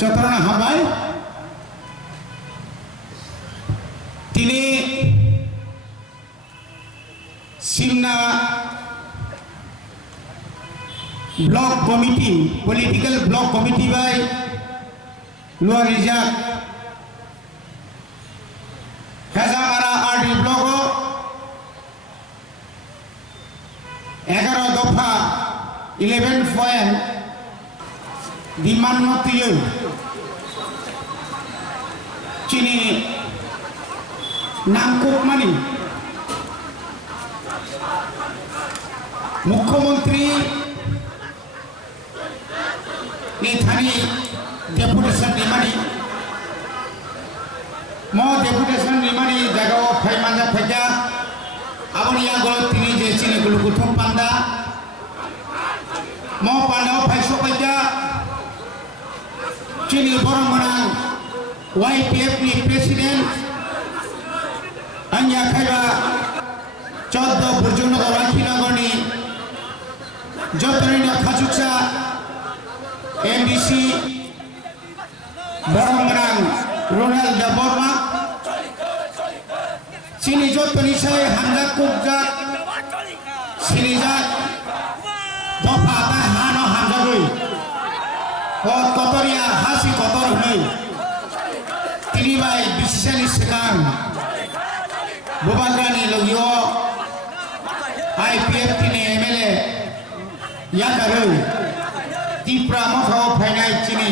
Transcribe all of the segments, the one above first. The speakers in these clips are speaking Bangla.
যতনা হাবাই তিনি সিমনা block committee political block committee বাই লোয়ার রিজার্ভ হেজামারা আরডি ব্লক 11 দফা 11 পয়েন্ট ডিমান্ড মতিয়ে চিনি নামকুকমানি মুখ্যমন্ত্রী থানি ডেপুটেশন নিমানি ডেপুটেশন নিমানি জায়গা ফাইমানজা ফাইজা আবনি আগল তিনি যে চিনিগুলো গুথম পান্ডা পান্ডাও ফাইসো ফাইজা চিনি বরং মানাং YPF ni প্রেসিডেন্ট আইয়া খাইবা 14 বুর্জনগর রাখিনগরনি যতনিনা খাজুকসা MDC বরং মানাং রোনাল্ড বর্মা চিনি যতনি সাই হামজা কুকজা সিনিজা দফা তা হানো হামজা রই কতরিয়া হাসি কতর হই তিনি বাই বিশেষালি সেকাং বুবাগ্রানি লগিও IPF তিনি MLA ইয়াকারই ত্রিপুরা মথাও ফাইনাই চিনি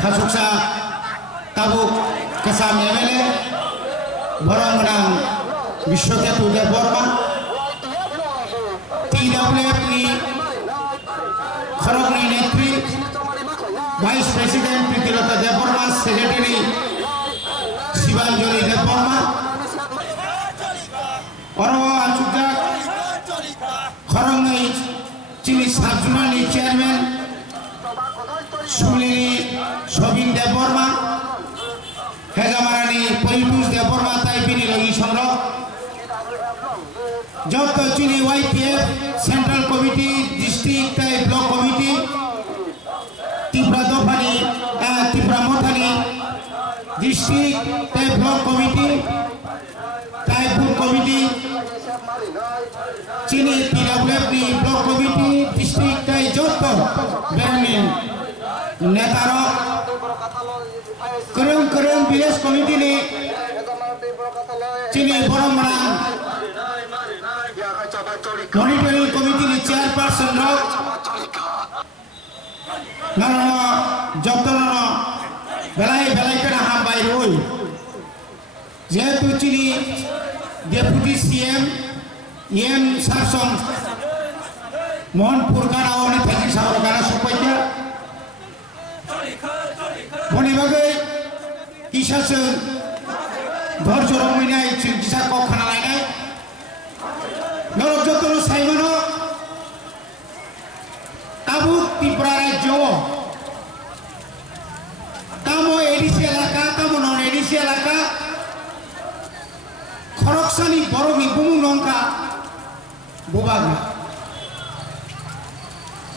খাসুকসা তাবুক কাসাম MLA বরংনাং বিশ্বকেতু দেব বর্মা TWF ni খরগনি নেত্রী vice president Pritilata Debbarma secretary Shibanjali Debbarma অরবা আচুকা খরগনি চিনি সাবজুনানি চেয়ারম্যান সুলিনি সবিন দেববর্মা হেজামারানি পরিপুষ দেববর্মা তাইপিনি লগি সংগ্রহ যত চিনি YPF সেন্ট্রাল কমিটি ডিস্ট্রিক্ট তাই ব্লক কমিটি ত্রিপুরা দফানি ত্রিপুরা মথানি ডিস্ট্রিক্ট তাই ব্লক কমিটি তাই বুথ কমিটি চিনি TWF ni block committee district তাই যত বেরনি নেতার করং করং ভিলেজ কমিটি ni চিনি বরং Manang monitoring committee ni chairperson rock নানা যতন বেলাই বেলাই কেনা হাম বাইরই যেহেতু চিনি ডেপুটি CM EM শাসন মোহনপুর গানা অনে থাকি সাগর গানা সপাইয়া বনিবাগে কিসাসে ধৈর্য রমিনাই চিকিৎসা কখানা লাইনাই নরক যতন সাইমানো তাবুক ত্রিপুরা রাজ্য তামো এডিসি এলাকা তামো নন এডিসি এলাকা খরকসানি বরমি বুমু নঙ্কা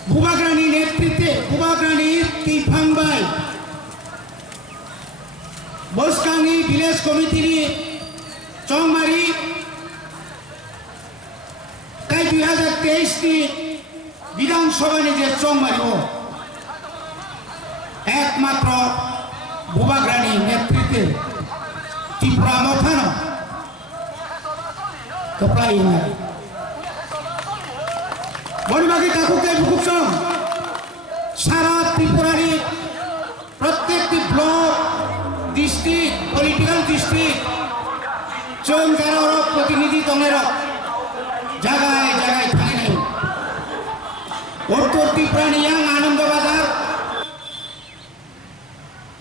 বুবাগ্রানি নেতৃত্বে বুবাগ্রানি তিফাংবাই বসকাঙ্গি ভিলেজ কমিটি চংমারি তাই 2023 নি বিধানসভা নিজে চংমারি একমাত্র বুবাগ্রানি নেতৃত্বে ত্রিপুরা মথানো কপাই বনবাগী কাকুকে বুকুচং সারা ত্রিপুরারি প্রত্যেকটি ব্লক ডিস্ট্রিক্ট পলিটিক্যাল ডিস্ট্রিক্ট চং যারা প্রতিনিধি দলের জায়গায় জায়গায় থাকে উত্তর ত্রিপুরা ইয়াং আনন্দবাজার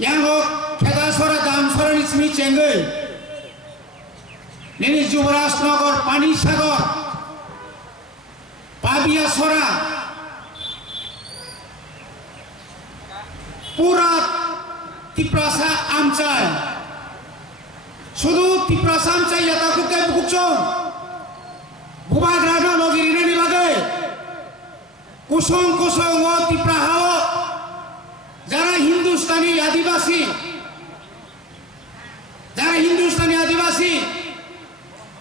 ইয়াং হোক খেদাসরা দামসরা নিসমি চেঙ্গই নিনি যুবরাজনগর পানিসাগর পাবিয়াসরা পুরা ত্রিপ্রাসা আমচাই শুধু ত্রিপ্রাসা আমচাই ইয়াতাকুকে বুকুচং বুবাগ্রানো লগিরিনে নিবাগ কুসং কুসং ও তিপ্রাহাও যারা হিন্দুস্তানি আদিবাসী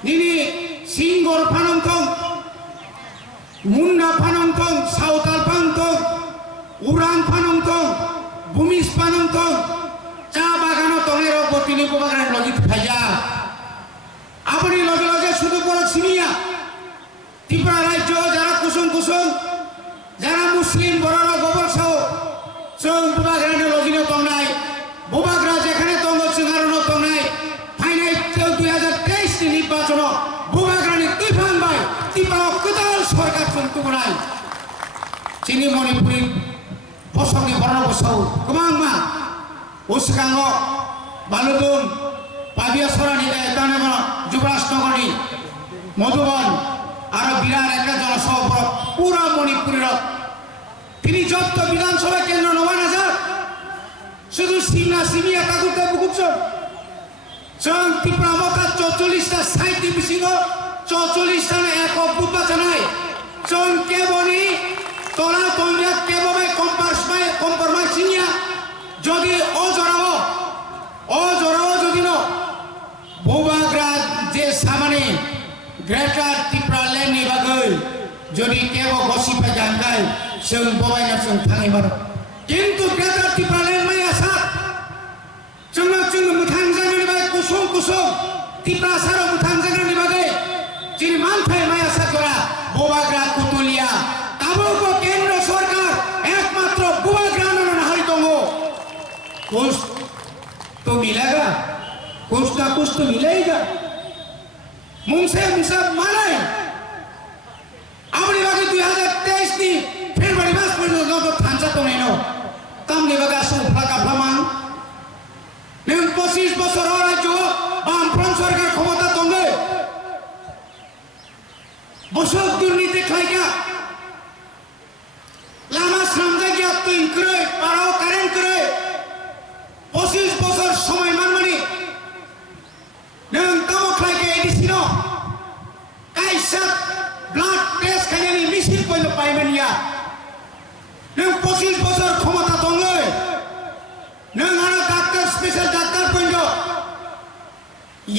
নিনি সিংগর ফানংথং মুন্ডা ফানংথং সাঁওতাল ফানংথং উরাং ফানংথং ভূমিজ ফানংথং চা বাগানো তলের গতিনি বাগান লগিত ফাইয়া আপনি লগে লগে শুধু বড় সিমিয়া ত্রিপুরা রাজ্য যারা কুসুম কুসুম যারা মুসলিম বড় গোবর সহ চং বুবাগ্রানে লগিনো তংনাই বুবাগ্রা যেখানে তঙ্গ সিঙ্গারনো তংনাই ফাইনাই 2023 নির্বাচন বুবাগ্রানে তুই ফানবাই ত্রিপুরা কোথাও সরকার চলতে নাই চিনি মণিপুরি প্রসঙ্গে বড় বসাও গোবাং মা উসকাঙ্গ বালুদুম পাবিয়া সরানি তানে যুবরাজনগরী মধুবন আর বিরাট একটা জনসভা পুরা মণিপুরের তিনি যত বিধানসভা কেন্দ্র ৯০০০ শুধু সিমনা সিমিয়া কাকুরটা বুকুচ্ছ চং ত্রিপুরা মকা ৪৪টা সাইট বিশিঙ্গ ৪৪টা এক নির্বাচনায় চং কেবনি তোলা তন্দ্রা কেববে কম্পারমাই সিনিয়া যদি অজরাও যদি ন বুবাগ্রা যে সামনে গ্রেটার ত্রিপুরা ল্যান্ড नि बागै যদি কেব গসিপা জানগাই जों बबायना जों थाङैबार किन्तु ग्रेटार त्रिपुरा ল্যান্ড माइ आसा जों मुथां जानायनि बागै कुसुम त्रिपुरा साराव मुथां जानायनि बागै जिनि मानथाय माइ आसा करा बुबाग्रा कुतुलिया ताबुको केंद्र सरकार एकमात्र बुबाग्रा नाहारि दङ कुछ तो मिलेगा कुछ ना कुछ तो मिलेगा मुंसे मानाय अपनी बाकी 2023 नि फेब्रुवारी मास पर्यन्त तो थांचा तो नहीं नो तमने बागा सुफला का भ्रमण नों 25 बছর राज्य बामफ्रंट सरकार क्षमता दंगे बसक दुर्नीति खायगा लामा सामजागिया तुई करे पाराव कारेंट करे 25 বছর সময় মানমানি नों तामो खायगा एडिसिनो काइसा ब्लाड टेस्ट खायनायनि मेसिन पयलो पाइमानिया नों 25 বছর क्षमता दङो नों आरो डाक्टर स्पेशल डाक्टर पयलो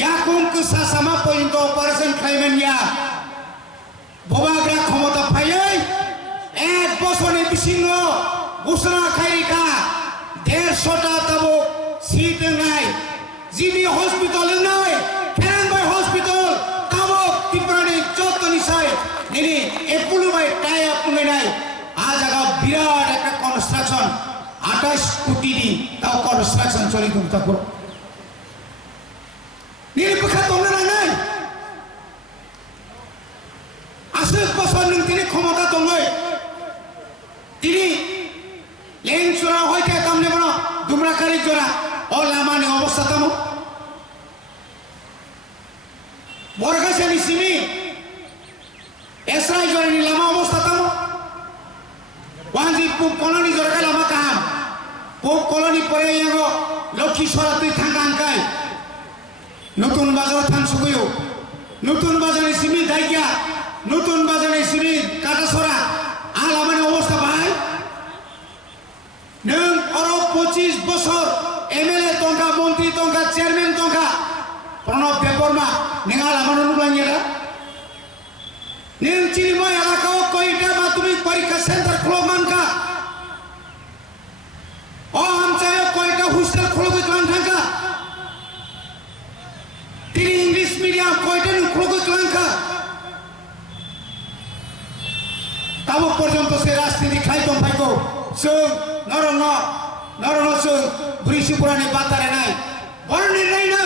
याकुम कुसा सामा पयलो ऑपरेशन खायमानिया बुबाग्रा क्षमता फायै एक বছরের बिसिङो घोषणा खायरिका 150টা ताबो सीट নাই जिबि हॉस्पिटल নাই खेरांबाई हॉस्पिटल ताबो ত্রিপুরানি যত নিছাই নিনি একুলুবাই টাই আপ নাই আজ আগা বিরাট একটা কনস্ট্রাকশন 28 কোটি দি তাও কনস্ট্রাকশন চলি তুমতা করো নিরপেক্ষ তোমরা নাই আসল বছর নং তিনি ক্ষমতা দङै তিনি লেন চোরা হইতে কামনে বড় দুমরাকারী জোড়া ও লামানি অবস্থা তামো বরগাছানি সিমি এসরাই জোড়ানি লামা অবস্থা তামো ওয়ানজি পুব কলোনি জোড়া লামা কাম পুব কলোনি পরে এগো লক্ষ্মী সরা তুই থাকা আনকাই নতুন বাজার থান সুগিও নতুন বাজারে সিমি দাইগিয়া নতুন বাজারে সিমি কাটা সরা আলামানি অবস্থা ভাই नों आरो 25 বছর एमएलए तंका मंत्री तंका चेयरमैन तंका प्रणब देवबर्मा नेगा लामानो नुलाङिरा नों चिनिमय एलाकाओ कयटा माध्यमिक परीक्षा सेंटर खुलमानका ओ हामचायो कयटा हस्टेल खुलगै क्लांका তিনি इंग्लिश मीडियम कयटा नु खुलगै क्लांका ताबो पर्यन्त से राजनीति खाइतम फाइको जों नरन जों बुरिसिपुरानि बातारे नाय बड़ निर्णय ना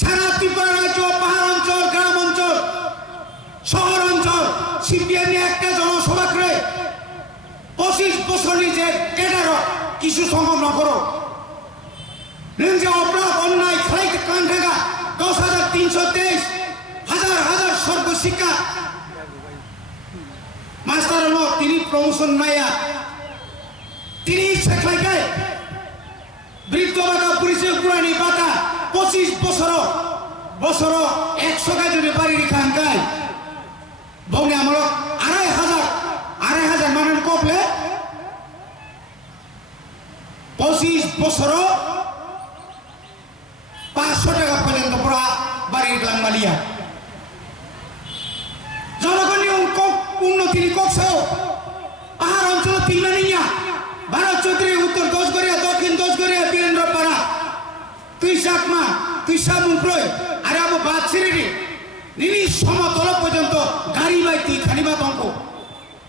सारा ত্রিপুরা রাজ্য পাহাড় অঞ্চল গ্রাম অঞ্চল শহর অঞ্চল সিপিএম একটা জনসভা করে 25 বছরনি যে কেডার কিছু সম্ভব না করো নং যে অপরাধ অন্যায় খাইতে কান থাকা 10,323 হাজার সর্বশিক্ষা মাস্টার তিনি প্রমোশন নাইয়া তিনি সেখানে বৃদ্ধ বাটা পুলিশের পুরানি বাটা 25 বছর 100 গাজনে বাড়ি রেখাঙ্কায় বঙ্গে আমরা 2,500 আসলে তিনমানিয়া ভারত চৌধুরী উত্তর 10 গড়িয়া দক্ষিণ 10 গড়িয়া বীরেন্দ্রপাড়া তুই সাকমা তুই সামুন্ত্রই আর আবু বাদ ছিড়ি নিনি সমতল পর্যন্ত গাড়ি বাইতি খানিবা তঙ্ক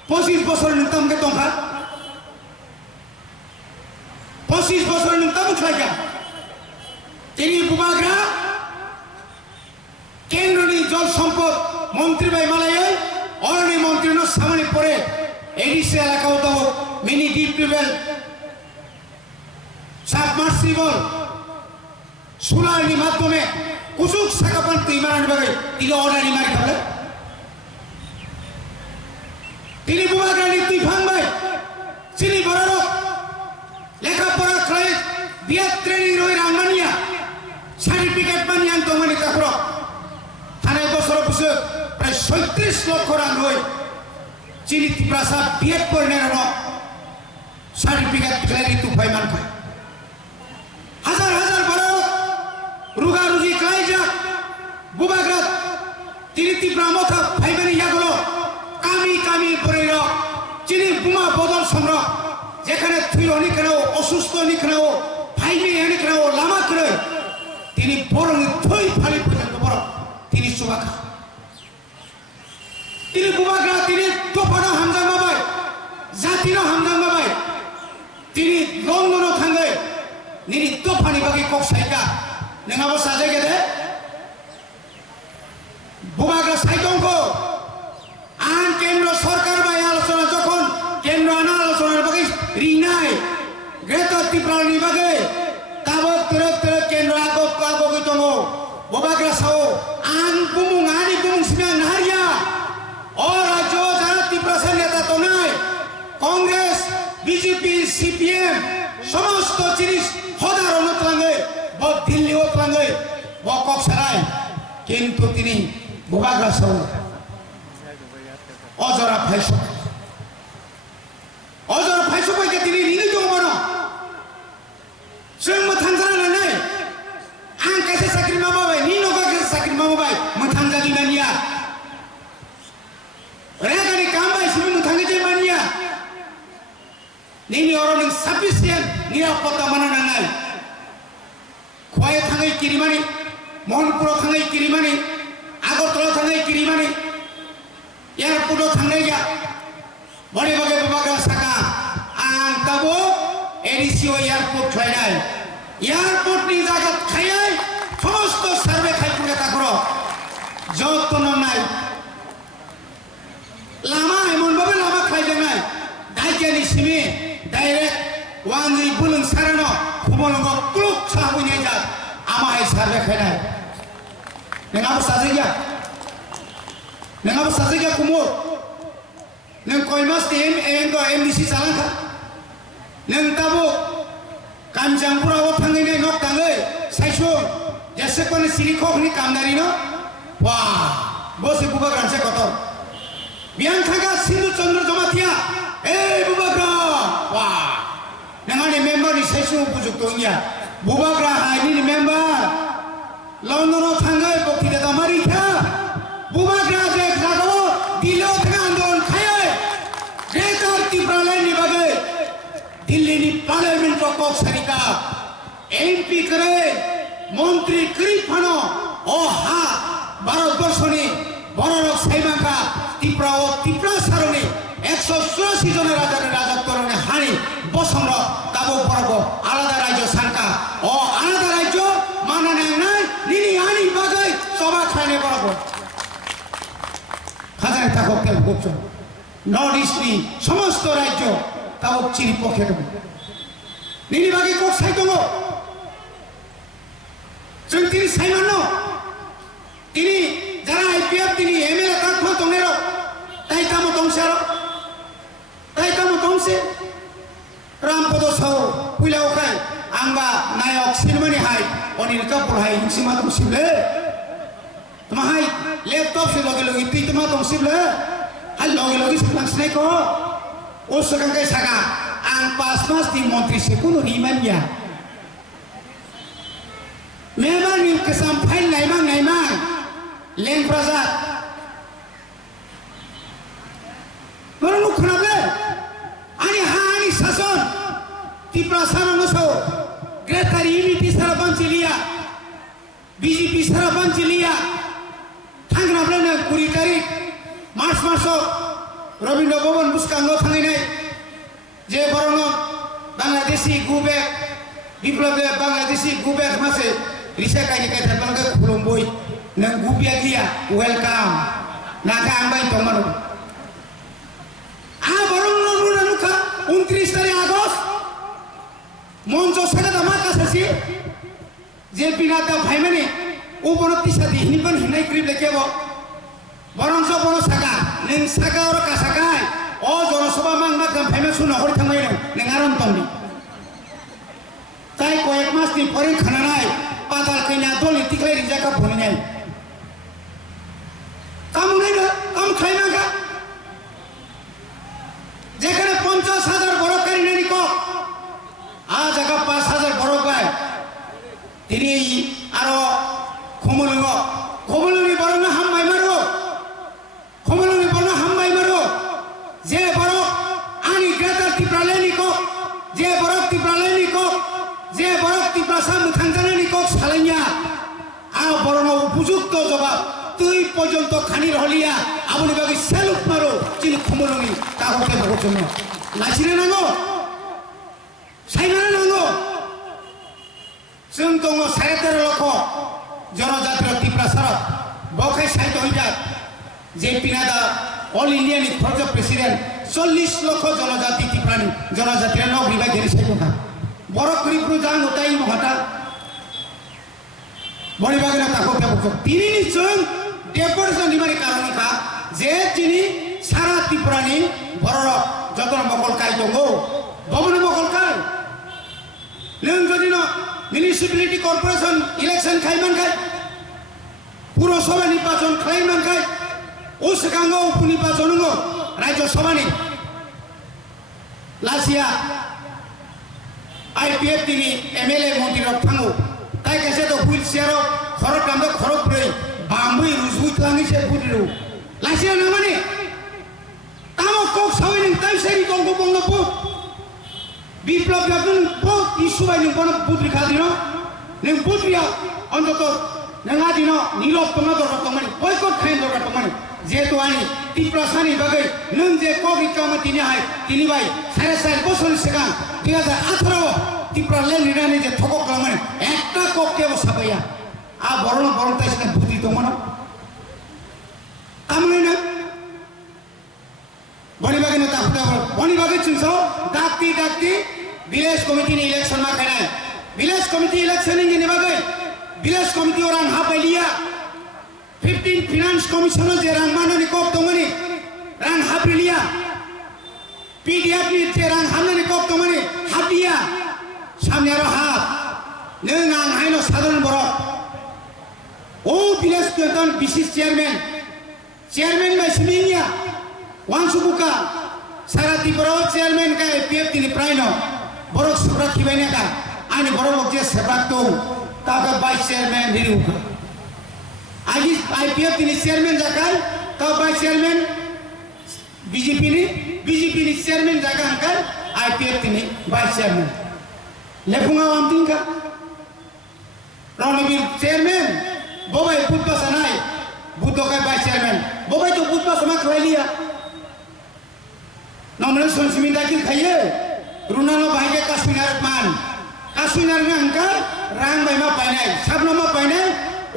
25 বছর নিতামকে তঙ্কা 25 বছর নিতাম খাইকা তিনি বুবাগ্রা কেন্দ্রনি জল সম্পদ মন্ত্রী ভাই মালায় অরণ্য মন্ত্রী সামনে পড়ে এডিসি এলাকা হতো মিনি ডিপ টিউবওয়েল সাবমার্সিবল সোলারনি মাধ্যমে কুসুক সাকাপান ইমারান বাগে তিনি অর্ডারি মারি খাবে তিনি বুবাগ্রানি তুই ভাঙবাই চিনি বড় লেখাপড়া খাই বিয়াত ট্রেনিং রই রাঙ্গানিয়া সার্টিফিকেট মানি আনতো মানে তারপর থানায় বছর বছর প্রায় 37 লক্ষ রান রই চিনি ত্রিপ্রাসা বিয়েত করে নেন সার্টিফিকেট খেলারি তুফাই মান খায় হাজার হাজার বড় রুগা রুগি খাই যা বুবাগ্রাত তিনি ত্রিপ্রামথা ভাইবানি ইয়াগুলো কামি কামি পরে চিনি বুমা বদল সংগ্রহ যেখানে তুই অনেকেরাও অসুস্থ অনেকেরাও ভাইবে অনেকেরাও লামা করে তিনি বড় থই ফালি পর্যন্ত বড় তিনি সুবাখা তিনি বুবাগ্রা তিনি তোফানো হামজাং বাবাই জাতিনো হামজাং বাবাই তিনি লন্ডনও থাঙ্গে নিনি তোফানি বাকি কক সাইকা নङाबो সাজে গেদে বুবাগ্রা সাইতঙ্ক আন কেন্দ্র সরকার বাই আলোচনা যখন কেন্দ্র আনা আলোচনার বাকি রিনাই গ্রেটার ত্রিপুরানি বাগে তাবক তেরে কেন্দ্র আগক আগক দङ বুবাগ্রা সাও আন বুমুং আনি বুমুং সিনা নাহারিয়া ও রাজ্য যারা ত্রিপুরা নেতা তো নাই কংগ্রেস বিজেপি সিপিএম সমস্ত জিনিস হদার অনুতলাঙ্গে ব দিল্লি ওতলাঙ্গে ব কক্সারায় কিন্তু তিনি বুবাগ্রা সাও অজরা ফাইস অজরা ফাইস পাইকে তিনি নিনি জমানো जों मोथां जानानै नै आं खायसे साख्रि मावबाय नि न'खर खायसे साख्रि मावबाय मोथां जादि मानिया रेगानि कामबाय सिबि मोथां जादि मानिया निनि अरनिं साफिसियेन्ट निरापत्ता माना नांनाय खवाय थाङै किरिमानि महनपुराव थाङै किरिमानि आगरतलायाव थाङै किरिमानि एयारपर्टआव थाङै गया बडे बगे बुबाग्रा साका आं ताबो एडिसिओ एयारपोर्ट खायनाय एयारपोर्ट नि जायगा खायनाय समस्त सार्वे खायपुरे ताखरो যত্ন নাই লামা এমন ভাবে লামা খাইদেনাই দাইকেনি সিমি ডাইরেক্ট ওয়াঙ্গি বুলুং সারানো খুবলঙ্গ ক্লুক সাবুনি যা আমায় সার্ভে খায়নাই नङाबो सासे गया कुमो नों कयमास टीम एमडीसी जालांखा नों ताबो कामजांपुराव थांनानै नक थाङै साइसो जेसेबां सिलिखनि कामदारि न वा बसे बुबाग्रानसे कत बियां थागा सिंधु चंद्र जमाथिया ए बुबाग्रा वा नङानि मेम्बारनि साइसो उपयुक्त गैया बुबाग्रा हाइनि मेम्बार लन्डनाव थाङै बक्तिदा मारिखा बुबाग्रा जे जागो दिल्लीयाव थाङा आन्दोलन खायै ग्रेटार ত্রিপুরালাইनि बागै दिल्लीनि पार्लियामेन्ट कक्सारिका एमपी करे मंत्री करी फानो ओ हा भारतबर्षनि बररक साइमाखा ত্রিপুরা ও ত্রিপুরা सारनि 184 जन राजानि राजत्वनि हानि बसंर ताबो बरग आलादा राज्य सानका ओ आलादा राज्य मानानै नाय निनि हानि बागै सभा खायने बरग हाजारे थाखो केल गपस नर्थ इस्टनि समस्त राज्य ताबो चिनि पक्षे दङ निनि बागै कक साइ दङ जों तिनि साइमानो तिनि যারা आईपीएफ तिनि एमएलए काखो दङेरो ताइतामो दंसेरो ताइतामो दंसे रामपद साव पुइलाव खाय आंबा नायक सिनेमानि हाय अनिल कापुर हाय सिमा दंसिबले तमाहाय लैपटॉप से लगे लगे तितमा दंसिबले हाय लगे लगे सिलांसनाय को ओ सकांगे सागा आं 5 मास di मंत्री से कुनु रिमानिया memang ni kesampaian naimang leng prasat baru lu kenapa ani बांचिलिया बीजेपी सारा बांचिलिया थांग्राब्लानो 20 तारिख मार्च मासाव रवीन्द्र भवन बुसकांगो थांनाय जे बरनो बांग्लादेशी गुबेक बिप्लब बांग्लादेशी गुबेक मासे रिसा कायनि काय थारबांगो खुलुमबोय नों गुबिया गिया वेलकाम नाका आंबाय तमारो आ बरनो नुखा 29 तारिख आगस्ट मंच सागा दामा कासासि जे बिनाता भाइमाने उबनो तिसादि हिनिबन हिनाय क्रिब लेकेबो बरंस बनो सागा नों सागा और कासागाय ओ जनसभा मांगना काम भाइमा सुना हर थांबाय नों आरन तंनि ताय कयेक मासनि परे खानानाय पाताल कइना दलि तिखलाय रिजाका भनिनाय कामनायनो काम खायनागा जेखाने 50,000 बरफ कारिनानि को आ जागा 5,000 बरफ गाय तिनि आरो खमलनि बरनो हामबाय मारो खमलनि बरनो हामबाय मारो जे बरफ आनि ग्रेटार तिप्रालेनि को जे बरफ तिप्रालेनि को जे बरफ तिप्रासा मुथांजानानि को सालाइया आ बरनो उपयुक्त जवाब তুই পর্যন্ত খানি রহলিয়া আপনি বাকি সেলুট মারো চিন খমলনি তাহলে বহুত জন্য লাইছিনে নাঙ্গো সাইনানে নাঙ্গো जों दङ 13.5 লক্ষ জনজাতির ত্রিপ্রাসার বখাই সাহিত্য হইয়া যে পিনাদা অল ইন্ডিয়ানি ফর্জ প্রেসিডেন্ট 40 লক্ষ জনজাতি ত্রিপ্রানি জনজাতিরা নগরিবা গেরি সাইতনা বড় করিপুর জাং ওটাই মহাটা বড়িবাগেনা তাকো কেবো তিনি নিশ্চয় डेपुटेशन निमानि कारण का जे तिनी सारा त्रिपुरानि बरर जतन मकल काय दंगो बबन मकल काय नों जदि न म्युनिसिपालिटी कर्पोरेशन इलेक्शन खायमान काय पुरसभा निर्वाचन खायमान काय ओ सिगांगो उपनिर्वाचन नो राज्य सभानि लासिया आईपीएफ तिनी एमएलए मन्त्री थांगो ताय कैसे तो हुइल चेयर खरक कामदो खरक ब्रै बांबुई रुजुई तलांगी से पुदिलो लासिया नामाने तामो कोक सावै नों ताइ सेरि दंगो बंगो पु बिप्लब याबन पु इसुबाय नों बन पुद्रि खादिनो नों पुद्रिया अन्तत नों आदिनो निरब तंगा दरकार तंगानि बयकट खाइन दरकार तंगानि जेतु आनि तिप्रासानि बागै नों जे कोक इकामा तिनि हाय तिनि बाय 4.5 বছর सिगां 2018 तिप्रा लेन लिरानि जे थकक खालामनाय एकटा कोक केबो साबाया आ बरन ताइसना बुद्धि दङ ना कामनायनो बनिबागैनो ताखुदा बनिबागै चिन्सो डाक्ति विलेज कमिटिनि इलेक्शन मा खानाय विलेज कमिटि इलेक्शन नि निबागै विलेज कमिटि और आं हाबायलिया 15 फाइनेंस कमिशन जे रां माननि कप दङनि रां हाबलिया पीडीएफ नि जे रां हामनि कप दङनि हाबिया सामनेरो हाब नों आं हायनो साधारण बर ओ विलेज केतन विशिष्ट चेयरमैन में सिमिया वांसुबुका सारा त्रिपुरा चेयरमैन का एपीएफ तिनी प्रायनो बरक सुब्रा खिबायना का आनि बरक जे सेब्राक तो ताका वाइस चेयरमैन दिरुका आगि आईपीएफ तिनी चेयरमैन जाकाय ता वाइस चेयरमैन बीजेपी नि चेयरमैन जाका अंका आईपीएफ तिनी वाइस चेयरमैन लेफुंगा वामतिंका रणवीर चेयरमैन बोबाई बुद्धा सनाय बुद्धो का वाइस चेयरमैन बोबाई तो बुद्धा समा खवाइलिया नमले संसिमिंदा की खाये रुनानो भाईके काश्मीर में अंका रांग बायमा पाइनाय साबनमा पाइनाय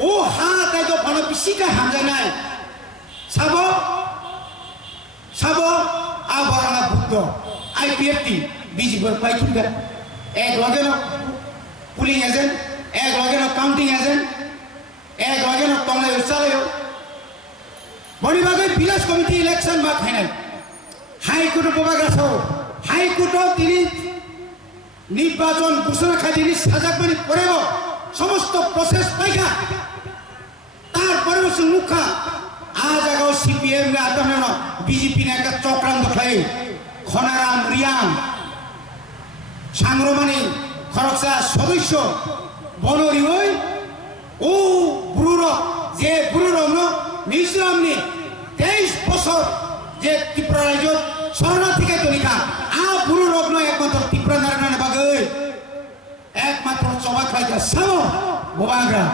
ओ हा ताय तो फनो पिसिका हामजानाय साबो आ बराना बुद्धो आईपीएफटी बीजेपी पाइकिंगा एक लगेनो पुलिंग एजेंट एक लगेनो काउंटिंग एजेंट एक लगेनो तंगले उचालायो बनिबागै विलेज कमिटि इलेक्शन मा फाइनाल हाईकोर्ट बबाग्रासो हाईकोर्ट तिनी निर्वाचन घोषणा खादिनि साजाकमानि परेबो समस्त प्रसेस पाइखा तार परेबो मुखा आ जागाव सीपीएम गा आतमनो बीजेपी ना का चक्रांत खाय खनाराम रियाम सांग्रमानि खरकसा सदस्य बनरी ओय ओ बुरुरो जे बुरुरमनो मिजोरामनि 23 বছর जे त्रिपुरा राज्य शरणार्थी के तरीका आ बुरुरमनो एकमात्र त्रिपुरा नारनाने बागै একমাত্র চবা খাইতে সামো বুবাগ্রা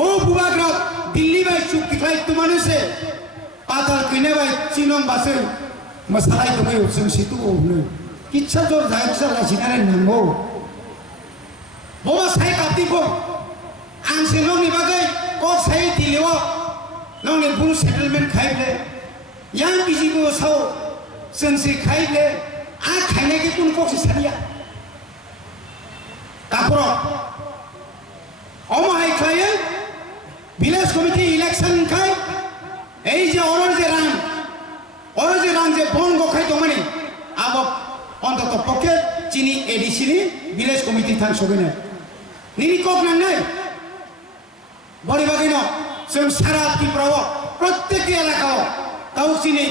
ও বুবাগ্রা দিল্লি বাই চুক্তি খাই তো মানুষে পাতাল কিনে বাই চিনং বাসে মশালাই তো কেউ সিতু নো কিচ্ছা জোর যাইছা লাসিনারে নামো বাবা সাই কাতিবো आंसे नोंनि बागै कट साइ दिलेव नोंनि बुल सेटलमेंट खाइले यां बिजिगो साव जोंसे खाइले आ खाइनायके कुन कक्सि सारिया तापर अमाहाय खायो ভিলেজ কমিটি ইলেকশন খাই এই যে অরজে রাং যে বঙ্গ খাই দমানি আব অন্তত পক্ষে চিনি এডিসিনি ভিলেজ কমিটি থান সবিনে নিনি কক নাংনাই बड़ी बागिनो जों सारा त्रिपुराव प्रत्येक एलाकाव ताव चिनि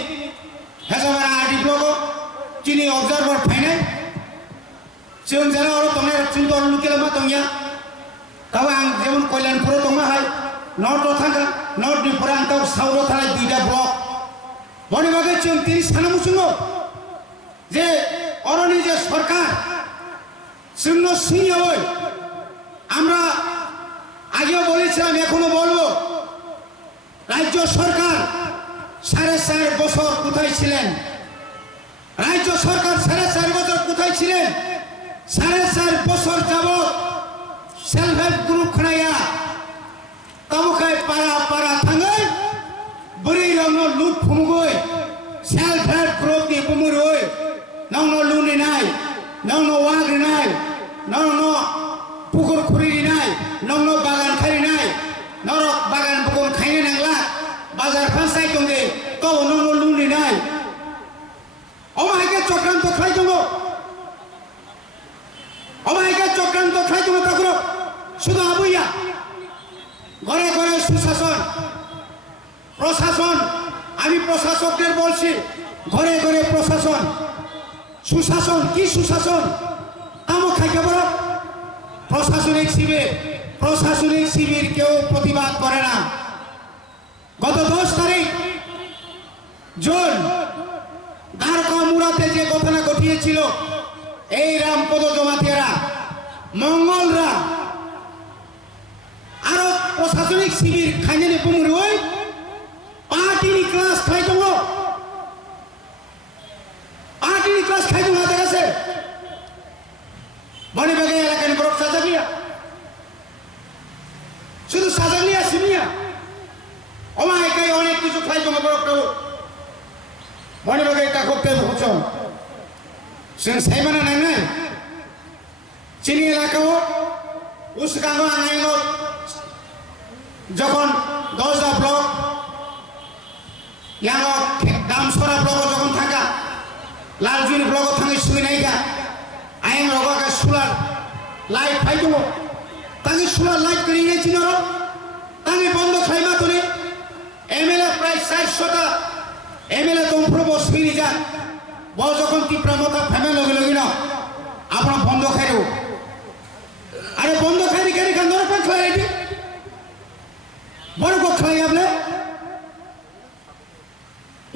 हेजाबारा आरडी ब्लक चिनि ऑब्जर्वर फाइनाय जों जाना और तंगे चिंतन लुकेल मा तंगिया ताव आं जेमन कल्याणपुर दंमा हाय नॉर्थ थांगा नॉर्थ निपुरा आं ताव साउथ थानाय दुइटा ब्लक बड़ी बागे जों तिनि सानामुसुङो जे अरनि जे सरकार जोंनो सिनियावै আমরা আগেও বলেছিলাম এখনো বলবো রাজ্য সরকার 4.5 বছর কোথায় ছিলেন রাজ্য সরকার 4.5 বছর কোথায় ছিলেন 4.5 বছর যাবত সেলফ হেল্প গ্রুপ খানায়া তাবুকায় পাড়া থাঙ্গাই বড়ি রংনো লুট ফুমগই সেলফ হেল্প গ্রুপ নি বুমুরই নংনো লুনি নাই নংনো ওয়াগরি নাই নংনো পুকুর খুঁড়ি নাই নংনো বাগান খারি নাই নরক বাগান পুকুর খাইনে নাংলা বাজার ফাঁসাই দঙ্গে তো নংনো লুনি নাই অমাইকে চক্রান্ত খাই দङ অমাইকে চক্রান্ত খাই দङ তারপর শুধু আবুইয়া ঘরে ঘরে সুশাসন প্রশাসন আমি প্রশাসকদের বলছি ঘরে ঘরে প্রশাসন সুশাসন কি সুশাসন আমও খাইকে বড় প্রশাসনিক শিবির কেউ প্রতিবাদ করে না গত 10 তারিখ জুন দ্বারকা মুরাতে যে ঘটনা ঘটিয়েছিল এই রামপদ জমাতিয়ারা মঙ্গলরা আরো প্রশাসনিক শিবির খাইনে পুমুর ওই পার্টিনি ক্লাস খাই দङ পার্টিনি ক্লাস খাই দङ হাতে গেছে বড়ি বাগে এলাকায় বড় সাজাগলিয়া শুধু সাজাগলিয়া সিমিয়া অমায়কাই অনেক কিছু খাই দङ বড় কেউ বড়ি বাগে এটা করতে বুঝছো जों साइबाना नांनाय চিনি এলাকাও উসকাঙ্গ আনাইগ যখন 10টা ব্লক ইয়াং দামসরা ব্লক যখন থাকা লালজুনি ব্লক থাঙ্গি সুইনাইগা আইন রগাকা সুলার লাইট ফাই দङ তাঙ্গি সুলার লাইট করিয়ে চিনর তাঙ্গি বন্ধ খাইমা তুলি এমএলএ প্রায় 400টা এমএলএ দমপ্রব সুইনি যা বল যখন তীব্র মতা ফেমে লগে লগে না আপনার বন্ধ খাইও আরে বন্ধ খাইনি কেন কেন ধরে পাঁচ খাই এটি বড় কোক খাই আপনি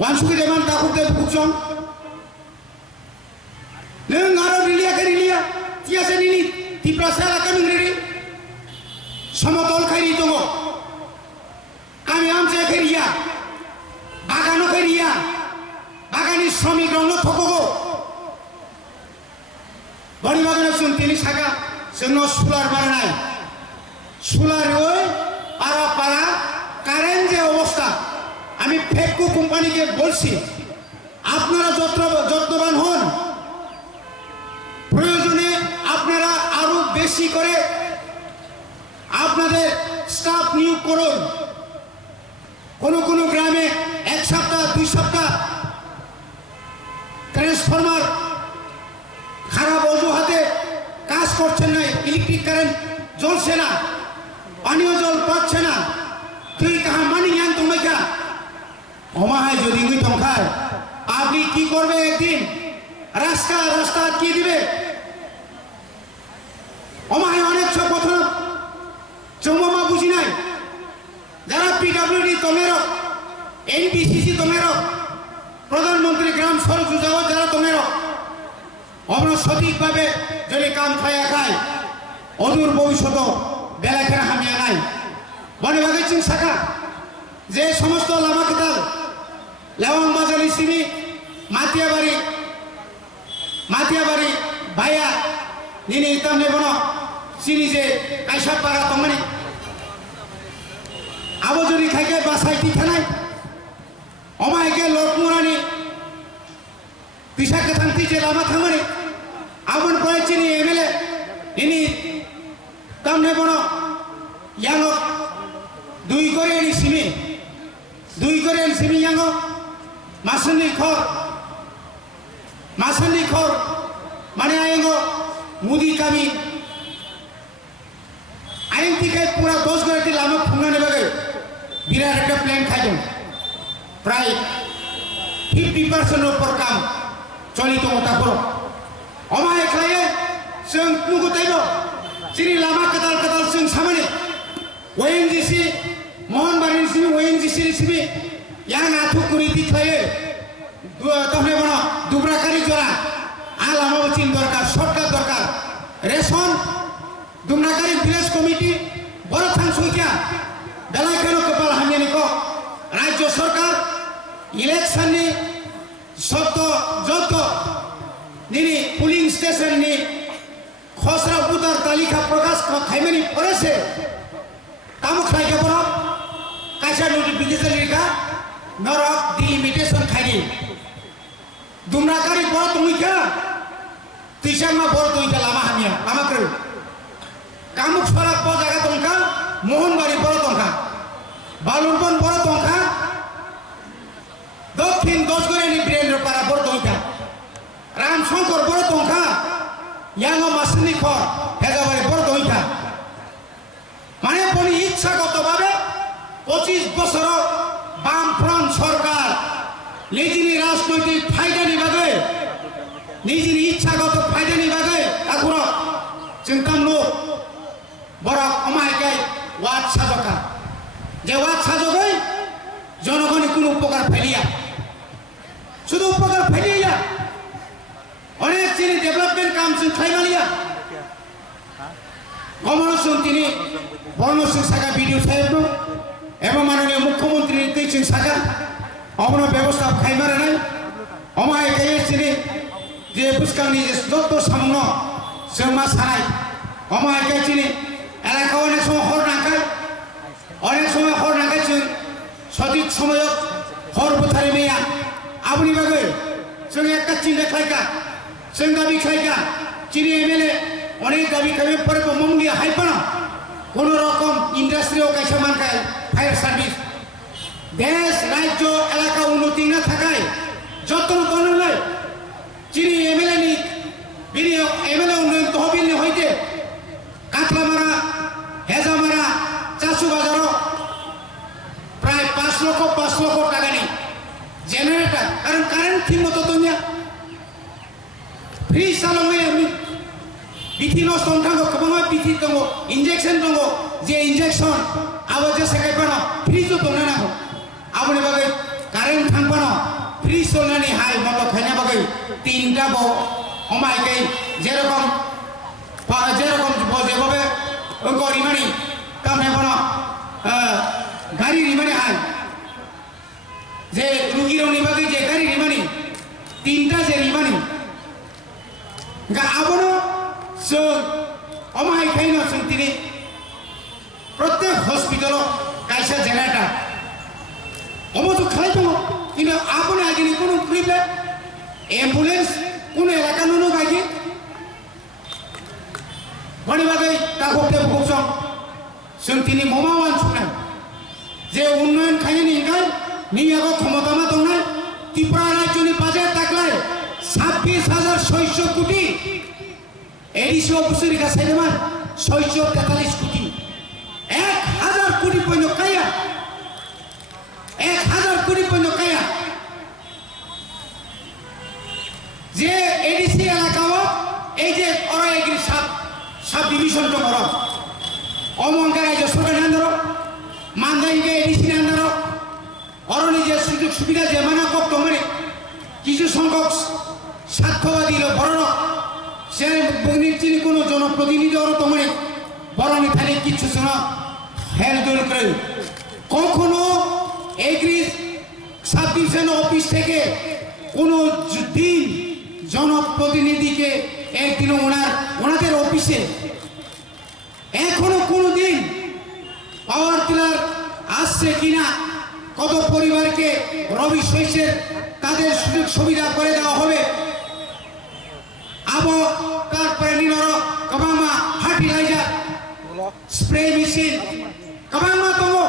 ওয়ানসুকি দেমান তাকুতে বুকজন neng aro rilia ke rilia tiasa nini tiprasa akan ngiri সমতল খাইরি দङ আমি আমছে খেরিয়া বাগানো খেরিয়া বাগানি শ্রমিক রঙ থকগো বড়ি বাগানে শুন তিনি শাখা जोंनो सोलार बानाय सोलार ওই পাড়া কারেন্ট যে অবস্থা আমি ফেককো কোম্পানিকে বলছি আপনারা যত্নবান হন প্রয়োজনে আপনারা আরো বেশি করে আপনাদের স্টাফ নিয়োগ করুন কোন গ্রামে 1 সপ্তাহ 2 সপ্তাহ ট্রান্সফরমার খারাপ অজুহাতে কাজ করছেন না ইলেকট্রিক কারেন্ট জ্বলছে না পানীয় জল পাচ্ছে না তুই কাহা মানি ইয়ান তোমাইকা অমাহায় যদি উই তংখায় আপনি কি করবে একদিন রাস্তা কি দিবে অমাহায় অনেক সব কথা চৌমামা বুঝি নাই যারা পিডব্লিউডি তোমের এনপিসিসি তোমের প্রধানমন্ত্রী গ্রাম সড়ক যোজনা যারা তোমের আমরা সঠিকভাবে যদি কাম খায় অদূর ভবিষ্যৎ বেলাখানা হামিয়া নাই মনে ভাগে চিন শাখা যে সমস্ত লামা কেতাল লেওয়াং বাজারি সিমি মাতিয়াবাড়ি ভাইয়া নিনি ইতাম নেবন চিনি যে কাইসা পাড়া তমানি আবজরি খাইকে বাসাইটি থানায় অমায়কে লটমুরানি পিসাকে থানতি যে লামা থামানি আবন পরে চিনি এমএলএ ইনি তাম নেবন ইয়াঙ্গ দুই করে সিমি ইয়াঙ্গ মাসুনি খর মানে আয়েঙ্গ মুদি কামি আইন থেকে পুরা 10 গাড়ি লামা ফুঙ্গানে বাগে বিরাট একটা প্ল্যান খাইছেন প্রায় 50% উপর কাম চলিত মতা করো অমায় খাইয়ে जों नुगोताइबो सिरि लामा कदाल जों सामाने ओएनजीसी मोहनबारिनि सिबि ओएनजीसी सिबि यां नाथु कुरि दिखायो तहने बनो दुब्राकारि जरा आ लामा चिन दरकार शर्टकाट दरकार रेशन दुब्राकारि विलेज कमिटी बड़ थांसुकिया बेलायखानो कपाल हामियानिको राज्य सरकार इलेक्शननि जत निनि पुलिंग स्टेशननि खसरा भोटार तालिका प्रकाश खाइमानि फरेसे तामुक खाइके बरो काइसा नोटिफिकेशन लिखा नरक डिलिमिटेशन खाइनि दुमराकारि बरो तुइका तिसामा बरो तुइका लामा हामिया लामा क्रो कामुक सरा प जागा दंका मोहनबारि बरो दंका बालुरबन बरो दंका दक्षिण दसगरेनि वीरेन्द्रपाड़ा बरो दंका रामशंकर बरो दंका यांगो मासनि खर हेजाबारि बड़ दइखा माने बनि इच्छागतभावे 25 बছর বামফ্রন্ট সরকার নিজের রাজনৈতিক ফায়দানি বাগে নিজের ইচ্ছাগত ফায়দানি বাগে এখন চিন্তামলো বড় অমায়কে ওয়াদ সাজকা যে ওয়াদ সাজকে জনগণের কোনো উপকার ফেলিয়া শুধু উপকার ফেলিয়া অনেক চিনি ডেভেলপমেন্ট কাম খাইমালিয়া কমলসন তিনি বর্ণসিং শাখা বিডিও সাহেব এবং মাননীয় মুখ্যমন্ত্রী নির্দেশিং শাখা অবন ব্যবস্থা খাইমারে নাই অমায় গাইয়ে চিনি যে পুষ্কাংনি যে যত সামন্য সেমা সারাই অমায় গাই চিনি এলাকা অনেক সময় হর নাকাই সঠিক সময় হর বোথারি মেয়া আপনি বাগে जों একটা চিন্তা খাইকা जों दाबी खाइगा चिनी एमएलए अनेक दाबी खाइबे पर ममली हाइपाना कोनो रकम इंडस्ट्रियाव काइसा मानखाय फायर सार्विस देश राज्य एलाका उन्नति ना थाकाय जतन तनले चिनी एमएलए नि बिनि एमएलए उन्नयन तहबिल नि हइते कातलामारा हेजामारा चासु बाजारो प्राय 5 लक्ष टाका नि जेनारेटर कारण कारेन्ट ठीक मतो तनिया फ्री सालंगे बिथि नस्त थांगो गोबां बिथि दङ इंजेक्शन दङ जे इंजेक्शन आबो जे सेकाइबानो फ्री जो दंना नांगौ आबोनि बागै कारेन्ट थांबानो फ्री सोलनानि हाय मतो खायना बागै तीनटा बो हमायकै जेरकम जेभाবে गरिमानि कामने बनो गाड़ी रिमानि हाय जे रुगिरनि बागै जे गाड़ी रिमानि तीनटा जे रिमानि गा आबोनो जों अमाय खाइनो जों दिनै प्रत्येक हस्पिटाल काइसा जेनारेटर अमजो खालाय दङ किन्तु आबोनो आगिनि कोनो प्रब्लेम एम्बुलेंस कोनो एलाका नुनो गाइगे बनि बागै काखोते बुकजों जों दिनै ममावान सुनाय जे उन्नयन खाइनि इंगाय नियागो क्षमतामा दंना त्रिपुरा राज्यनि बाजेट दाखलाय 26,600 कोटी एडिसि अफिसरि गासैमान 643 कोटी 1000 कोटी पयनो काया 1000 कोटी पयनो काया जे एडिसि एलाकाओ এই যে অরাইগিরি সাব ডিভিশন তো বড় অমঙ্গা রাজ্য সরকার আন্দর মানদাইকে এডিসি আন্দর অরণি যে সুযোগ সুবিধা যে মানা করতো মানে কিছু সংখ্যক স্বার্থবাদী বড় সে বগ্নির চিনি কোনো জনপ্রতিনিধি ওর তোমার বরং এখানে কিছু শোনা হেলদোল করে কখনো এগ্রি সাব ডিভিশন অফিস থেকে কোনো দিন জনপ্রতিনিধিকে একদিন ওনাদের অফিসে এখনো কোনো দিন পাওয়ার টিলার আসছে কিনা, কত পরিবারকে রবি শস্যের তাদের সুযোগ সুবিধা করে দেওয়া হবে, আবো তারপরে নিনর কবামা ফার্টিলাইজার স্প্রে মেশিন কবামা তবো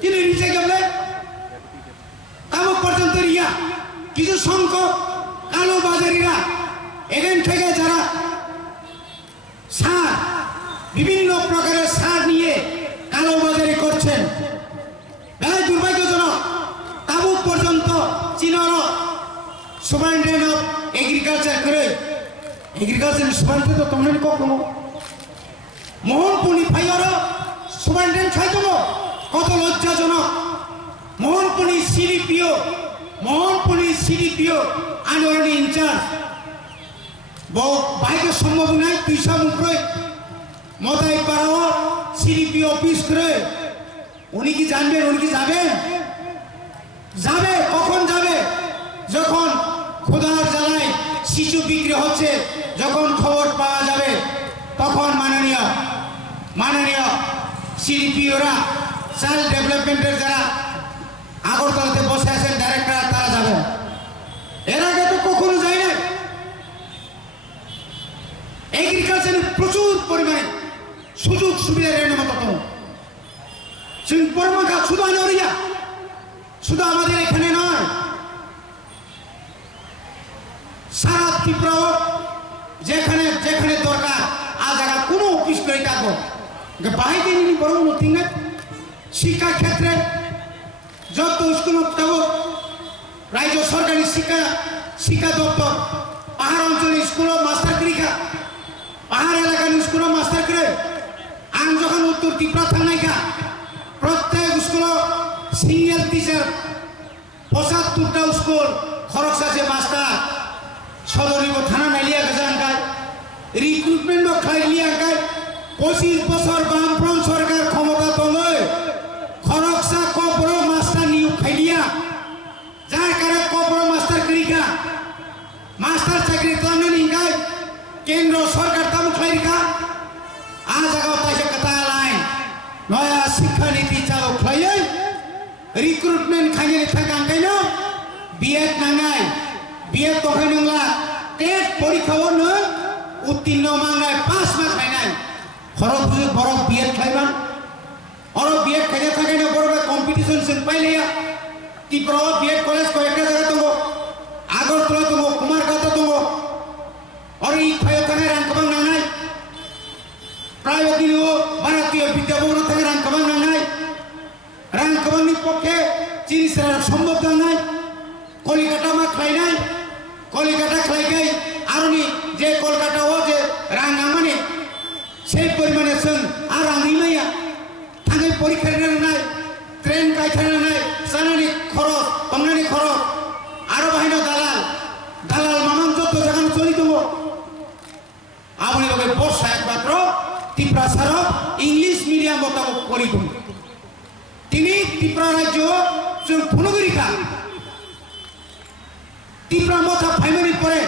কিন্তু নিচে গেলে তাবো পর্যন্ত রিয়া কিছু সংখ্যক কালো বাজারিরা এখান থেকে যারা সার বিভিন্ন প্রকারের সার নিয়ে কালো বাজারি করছেন, বেলায় দুর্ভাগ্যজনক তাবুক পর্যন্ত চীনের সুপারিনটেন্ডেন্ট অফ এগ্রিকালচার করে এগ্রিকালচার সুপারিনটেন্ডেন্ট তো তোমরা কখনো মোহনপুনি ফাইয়ার সুপারিনটেন্ডেন্ট খাই দেবো, কত লজ্জাজনক। মোহনপুনি সিডিপিও আন্দোলনের ইনচার্জ বাইকে সম্ভব নাই তুইসা মুখে মতাই পাড়াও সিডিপিও অফিস করে উনি কি জানবেন, উনি কি যাবেন? যাবে কখন যাবে? যখন খোদার জ্বালায় শিশু বিক্রি হচ্ছে, যখন খবর পাওয়া যাবে তখন মাননীয় সিডিপিওরা চাইল্ড ডেভেলপমেন্টের যারা আগরতলাতে বসে আছেন ডাইরেক্টর তারা যাবেন। এর আগে তো কখনো যায় না। এগ্রিকালচারে প্রচুর পরিমাণে সুযোগ সুবিধা রেনে মতো শুধু আনোরিয়া শুধু আমাদের এখানে নয়, সারা ত্রিপুরাও যেখানে যেখানে দরকার আজ জায়গা কোনো অফিস করে থাকবো বাহিতে নিয়ে বড় নথিং না। শিক্ষা ক্ষেত্রে যত স্কুল থাকবো রাজ্য সরকারি শিক্ষা দপ্তর পাহাড় অঞ্চলের স্কুলও মাস্টার করিখা পাহাড় এলাকার স্কুলও মাস্টার করে আম যখন উত্তর ত্রিপুরা থানাইকা প্রত্যেক স্কুল সিঙ্গেল টিচার ৭৫টা স্কুল খরচ আছে মাস্টার সদরিব থানা নাইলিয়া গেজানকায় রিক্রুটমেন্ট খাইলিয়াকায় ২৫ বছর বামফ্রন্ট সরকার ক্ষমতা তলয় খরচা কপর মাস্টার নিয়োগ খাইলিয়া যার কারণে কপর মাস্টার করিকা মাস্টার চাকরি তামনে নিকায় কেন্দ্র সরকার তাম খাইরিকা আজ আগাও তাইসে কথা লাইন নয়া শিক্ষানীতি চালু খাইয়ে রিক্রুটমেন্ট খাইয়ে থাকাঙ্কাইন বিএড নাঙ্গাই বিএড তখন নংলা টেট পরীক্ষাও ন উত্তীর্ণ মাঙ্গায় 5 মাস খাইনাই খরচ বুঝে বড় বিএড খাইবান और बीएड खाइए থাকে না বড় কম্পিটিশন সেন পাইলিয়া ত্রিপুরা बीएड কলেজ কয়েকটা জায়গা তো আগরতলা তো কুমারঘাট তো और এই খাইয়ে থাকে রাঙ্কবাং নাঙাই প্রাইভেট দিও ভারতীয় বিদ্যাভবন থেকে রাঙ্কবাং নাঙাই রাঙ্কবাংনি পক্ষে চিনিসার সম্ভব নাই কলিকাতা মা খাই নাই কলিকাতা খাই গাই আরনি যে কলকাতা ও যে রাঙ্গা মানে সেই পরিমাণে সং আর আমি মাইয়া थांगे परीक्षा নাই ট্রেন কাইথানে নাই সানানি খরচ তংনানি খরচ আরো বাহিনী দালাল মামান যত জায়গা চলি দেবো আপনি লোকে বর্ষা একমাত্র ত্রিপুরা সার ইংলিশ মিডিয়াম মোতাবেক করি তিনি ত্রিপুরা রাজ্য ফুনগরিকা ত্রিপুরা মথা ফাইমারি পরে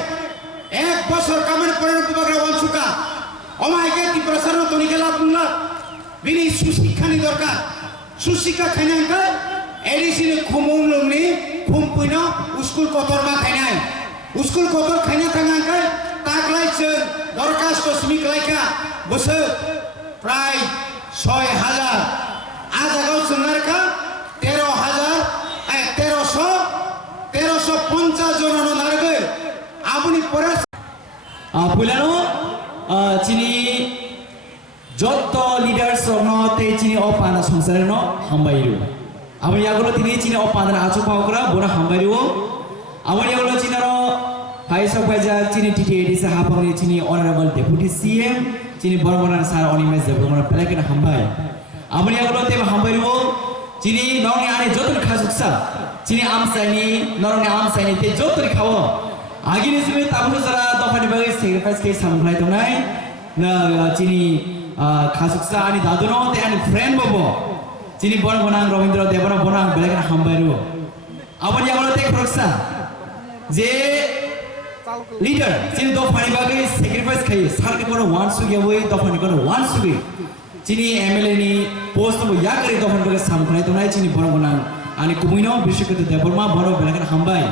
1 বছর কামের পরে তোমাকে অংশুকা অমাইকে ত্রিপুরা সার তনিকে লাভ বিনি সুশিক্ষানি দরকার সুশিক্ষা খাইনাঙ্কা এডিসিনে খুমুং লংনি খুমপুইনো স্কুল কতর মা খাইনাই স্কুল কতর খাইনা থাঙ্গাঙ্কা তাকলাইছে দরখাস্ত শ্রমিক লাইকা বসে প্রায় ৬,০০০ আজ আগাও সোনারকা ১৩,৫০ জন নারগে আপনি পরে পুলানো চিনি যত লিডার্স তে চিনি অপানা সংসার হামবাইরু আমি ইয়াগুলো তিনি চিনি অপানা আচু পাওকরা বড় হামবাইরু আমি ইয়াগুলো চিনার ফাইসা ফাইজা চিনি টিটিএডি সা হাপাংনি চিনি অনারেবল ডেপুটি সিএম চিনি বড়বনার স্যার অনিমেশ দেবগমনা প্লেকেন হামবাই আমি ইয়াগুলো তে হামবাইরু চিনি নরনি আনি যতন খাসুকসা চিনি আমসাইনি নরনি আমসাইনি তে যতন খাও Agini sini tamu sara doa ni bagi sacrifice ke sampai tu nai na cini khasuksa ani dadu no te ani friend bobo cini bonang Robindra Debora bonang belakang hambaru apa dia kalau tek proksa je leader cini doa ni bagi sacrifice kai sar ke kono one sugi away doa ni kono one sugi cini MLA ni post tu ya kali doa ni bagi sampai tu nai cini bonang ani kumino Bishop Debora ma bono belakang hambai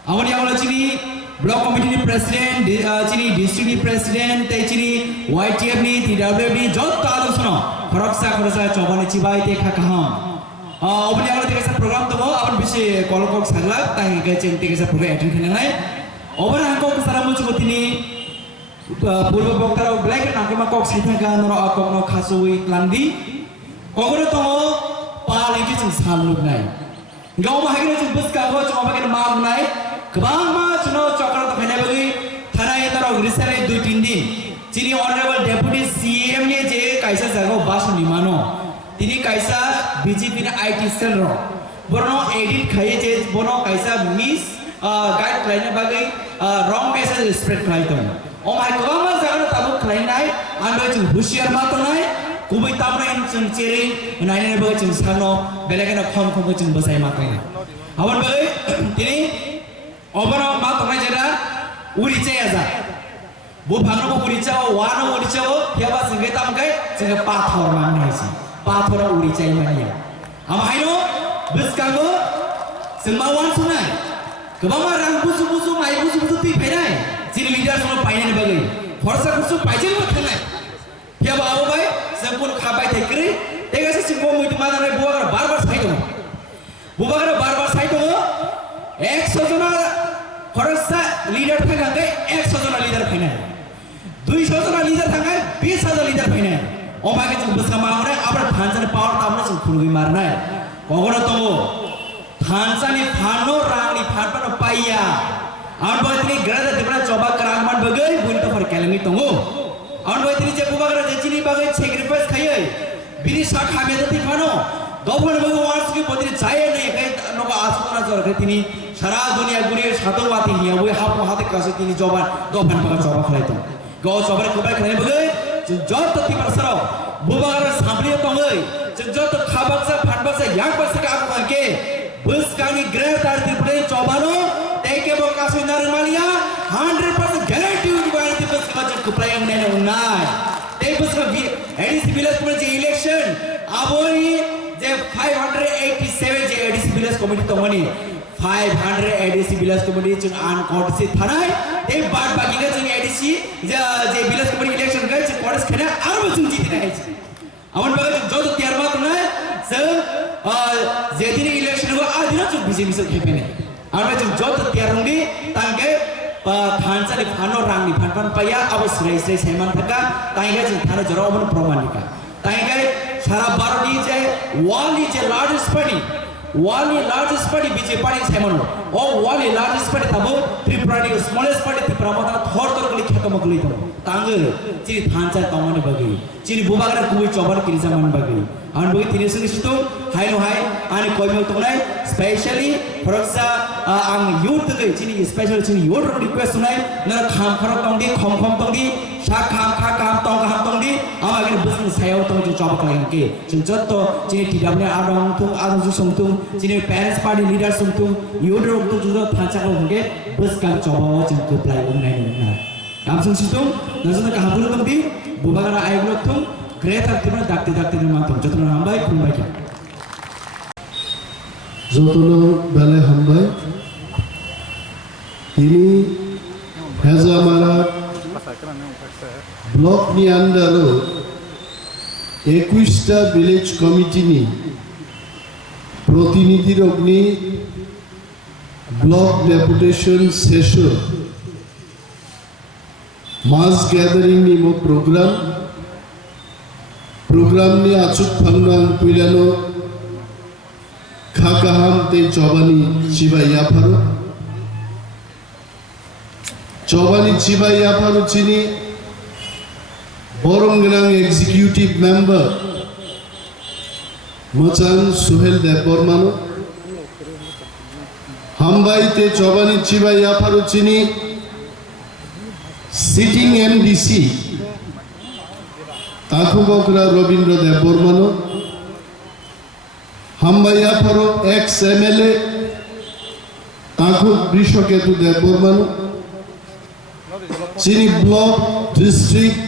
apa dia kalau cini Block Committee ni President, cini District ni President, teh cini YTF ni, TWF ni, jauh tak ada suno. Koroksa coba ni cibai teh kakaham. Open yang ada tiga program tu, apan bisa kolok sagla, tahi kecing tiga program attend kena ngai. Open angkau kesara muncul kot ini, purba boktar black, angkau makok sihkan kan, noro akok no khasui landi. Kogoro tu paling kecing saluk nai. Gau mah kena cuma bus kagau cuma pakai mam nai. Kebang mah cuma coklat tu kena bagi thana yang tahu risale 2-3 दिन cini honorable deputy CM ni je kaisa jago bas ni mano ini kaisa BJP na IT cell ro bono edit khai je bono kaisa miss guideline bagi wrong message spread khai tu oh my kebang mah jago tabu khai nai ando cuma husiar mah tu nai kubai tamu yang cuma ceri nai bagi cuma sano belakan khom cuma basai mah khai awan bagi ini Overall, mak tu macam mana? Urice aja. Bu bangno bu urice, wano urice, siapa sengket tam kai? Sengket pathor mana sih? Pathor urice mana ya? Am haino, bus kago, semawan sunai. Kebama rang busu, mai busu ti penai. Sini leader semua painan bagai. Forsa busu paijen buat kenai. Siapa awak baik? Sempurna kabai tekri. Tega sih semua itu mana nih buat barbar saya tu. Buat barbar saya tu. 100 जना खरसा लीडर था गंगे 100 जना लीडर फाइनल 200 जना लीडर था गंगे 20,000 लीडर फाइनल ओ बाकी जो बस कमा हो रहा है अपने थानसा ने पावर तामने से खुल गई मारना है कोगोना तो थानसा ने फानो रांगनी फाटपन पाया और बहुत इतनी गलत है बड़ा चौबा करांगमान बगै बुन तो फर कैलेमी तो और बहुत इतनी जब बुबागर जेचिनी बगै सेक्रिफाइस खाये बिनी साख खामे तो थी फानो दोपहर में वो वार्स की पत्नी चाहे नहीं कहीं नौका आसुतना जोर के तिनी सारा दुनिया गुरिया सातों बातें हिया वो हाथ हाथे कासे तिनी जवान दोपहर में चौबा खलाई तो गाँव चौबा कुबाई खलाई बगे जो तो ती परसराव बुबागर सांभलियो तो गई जो तो खाबक से फटबक से यांग पर से आप करके बस कानी ग्रह तार तिपड़े चौबानो तेके वो कासे नरमालिया 100% गारंटी उनकी बात थी बस का जब कुपलाई हमने उन्नाय ते बस का एडीसी विलेज पर जे election aboy je 587 je ADC village committee tomani 500 ADC village committee chung an courtesy thanai te bad bagi ga chung ADC je village committee election ga chung courtesy khana arbo chung jit nahi chhe aman baga jo to tyar ma tuna se je din election go adina chung BJP se khepe nahi arbo chung jo to tyar hongi tangke thansa ni phano rangni phanpan paya abo srai seman thaka taiga chung thana jora obon pramanika taiga सारा बार दी जाए वाली जे लार्जेस्ट पार्टी बीजेपी पार्टी सेमनो ओ वाली लार्जेस्ट पार्टी तबो Tripura the smallest party Tripura मता थोर गली खतम गली तो तांगे चिनी थानचा तमने बगी चिनी बुबागर कुई चौबर किरिजा मन बगी आन बगी तिने सुनिश्चितो हाय नो हाय आनी कोइमो तोनाय स्पेशली फरक्सा आं यूथ गई चिनी स्पेशल चिनी यूथ रिक्वेस्ट सुनाय न खाम खरक तंगी खम तंगी सा खाम काम तंगी आमागे बिजनेस सायाव तंग जो चौबा खालाय के जों जत्तो चिनी टिदाबने आदं तुं आदं सुंतुं चिनी पेरेंट्स पार्टी लीडर सुंतुं यूथ रोक तो जो थानचा को होगे बस का चौबा जों कोप्लाय उनाय ना काम सुंसितुं नजन का हाबुल तंगी बुबागर आयगलो तुं ग्रेटर तिबना दाक्ति मातम जतन हामबाय खुमबाय के जतन बेले हामबाय तिनी हेजामारा ब्लॉक नि अंडर 21টা विलेज कमिटी नि प्रतिनिधि अग्नि ब्लॉक डेपुटेशन सेशन मास गैदरिंग नि मो program ni acuk phangnang puilano khakaham te chobani chibaiya pharu chini Boronggrang executive member Machan Suhel Debormano হামবাইতে চবানি চিবাই আফারো চিনি সিটিং এমডিসি তাকু বকরা রবীন্দ্র দেব বর্মানো হামবাই আফারো এক্স এমএলএ তাকু বৃষকেতু দেব বর্মানো চিনি ব্লক ডিস্ট্রিক্ট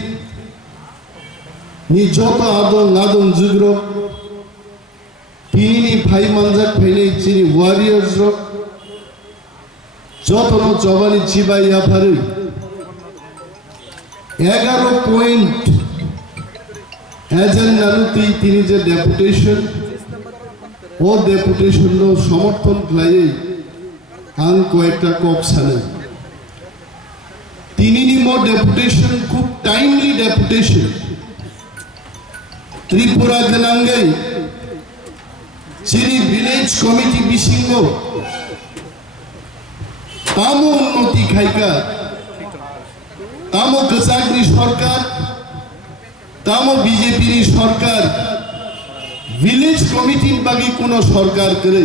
নি যত আদং আদং যুগ্র তিনি ভাই মানজাক ফাইনে চিনি ওয়ারিয়ার্স যতন চবানি চিবাই আফারে 11 পয়েন্ট এজেন্ডানুতি তিনি যে ডেপুটেশন ও ডেপুটেশন সমর্থন খাইয়ে আং কয়েকটা কক সানে তিনি মো ডেপুটেশন খুব টাইমলি ডেপুটেশন ত্রিপুরা গনাঙ্গে চিনি ভিলেজ কমিটি বিসিঙ্গ তামো উন্নতি খাইকা তামো কচাগ্রি সরকার তামো বিজেপি সরকার ভিলেজ কমিটির বাকি কোন সরকার করে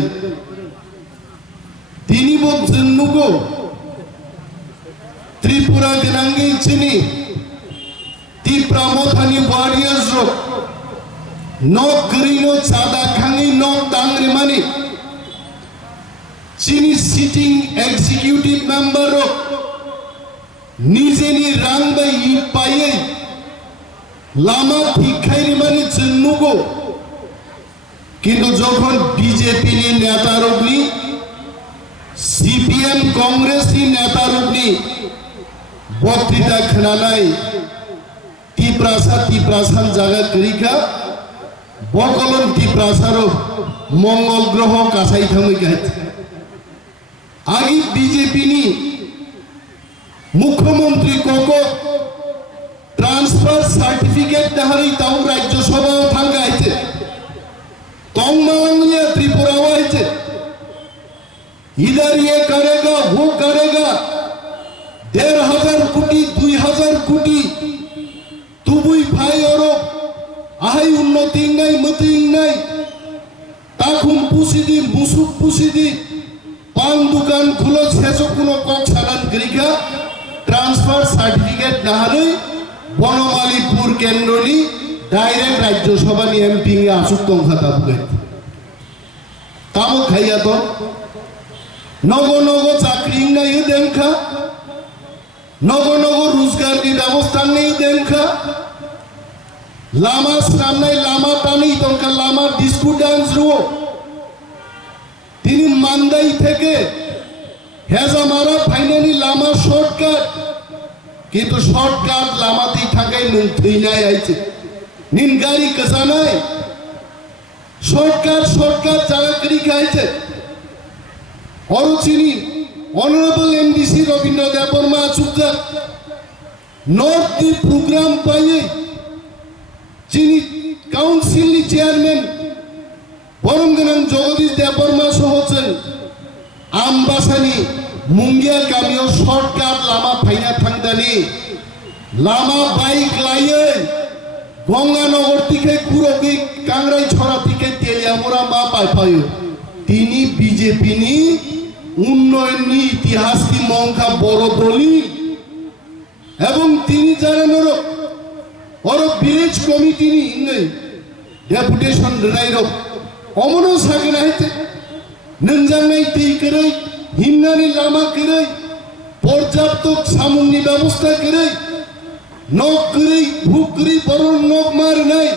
তিনি বলছেন ত্রিপুরা গনাঙ্গে চিনি তীব্রামথানি ওয়ারিয়ার্স নক করিনো চাঁদা খাঙ্গি নক তাংরে মানে চিনি সিটিং এক্সিকিউটিভ মেম্বার নিজেনি রাং বাই ই পাইয়ে লামা ঠিক খাইরে মানে চিন্নুগো কিন্তু যখন বিজেপি নেতার অগ্নি সিপিএম কংগ্রেস নেতার অগ্নি বক্তৃতা খেলানাই তিপ্রাসান জায়গা করিকা বকলন তিপ্রাসার মঙ্গল গ্রহ কাছাই থামি গাইছে আগে বিজেপি মুখ্যমন্ত্রী কক ट्रांसफर सर्टिफिकेट दहारी ताऊ राज्यसभा थांगायचे तोंगमांगले त्रिपुरा वायचे इधर ये करेगा वो करेगा 1500 कोटी 2000 कोटी तुबुई भाई और आहाई उन्नति নাই মতি নাই তাকুম পুসিদি মুসুক পুসিদি পান দোকান খুলো শেষ কোনো কক সালান গ্রিকা ट्रांसफर सर्टिफिकेट নাহারে বনমালীপুর কেন্দ্রনি ডাইরেক্ট রাজ্যসভা নি এমপি আসুক্তং খাতা বুকে তামো খাইয়া তো নগ চাকরি নাই দেখা নগ রোজগার নি ব্যবস্থা নেই দেখা লামা শ্রাম নাই লামা টানি তনকা লামা ডিস্কো ডান্স রো তিনি মান্দাই থেকে হেজামারা ফাইনালি লামা শর্টকাট কিন্তু শর্টকাট লামাতেই থাকাই নুন থইনাই আইছে নিন গাড়ি কসানাই শর্টকাট জায়গা করি খাইছে অরুচিনি অনারেবল এমডিসি রবীন্দ্র দেববর্মা চুপচাপ নর্থ দি প্রোগ্রাম পাইয়ে চিনি কাউন্সিল চেয়ারম্যান বরমগনাং জগদীশ দেববর্মা সহছেন আমবাসানি মুঙ্গিয়া গামিও শর্টকাট লামা ফাইনা থাংদানি লামা বাইক লাইয়ে গঙ্গানগর থেকে কুরকি কাংরাই ছড়া থেকে তেলিয়ামোরা মা পাইপায়ো তিনি বিজেপি নি উন্নয়ন নি ইতিহাস কি মংখা বড় দলি এবং তিনি জানেন ওর ভিলেজ কমিটি নি নেই ডেপুটেশন রাইরো অমনো সাগে নাইতে নঞ্জানাই তেই করে হিন্নানি লামা করে পর্যাপ্ত সামুন্নি ব্যবস্থা করে নক করে ভুক করে বড় নক মার নাই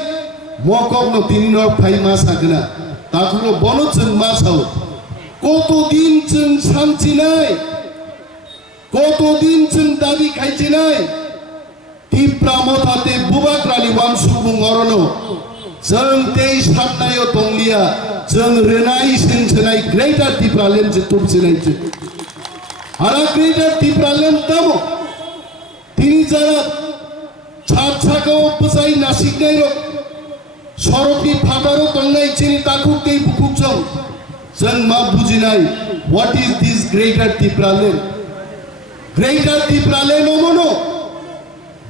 মকক ন তিনি নক ফাই মাস আগনা তাকুলো বনচন মাসাও কতদিন চন শান্তি নাই কতদিন চন দাবি খাইছে নাই তীব্রামথাতে বুবাক্রালি ওয়ানসুবুং অরনো जों तेई सातनायो तंगलिया जों रेनाई सेंसनाय ग्रेटर टिप्रालेम जे तुबसिनाय जे आरा ग्रेटर टिप्रालेम तमो তিনি যারা ছাদ ছাকাও পসাই নাসিক নাইরো সরকি ফাটারো তন্নাই চিনি তাকুকতেই বুকুকজং जों मा বুজিনাই হোয়াট ইজ দিস গ্রেটার টিপ্রালেম নমনো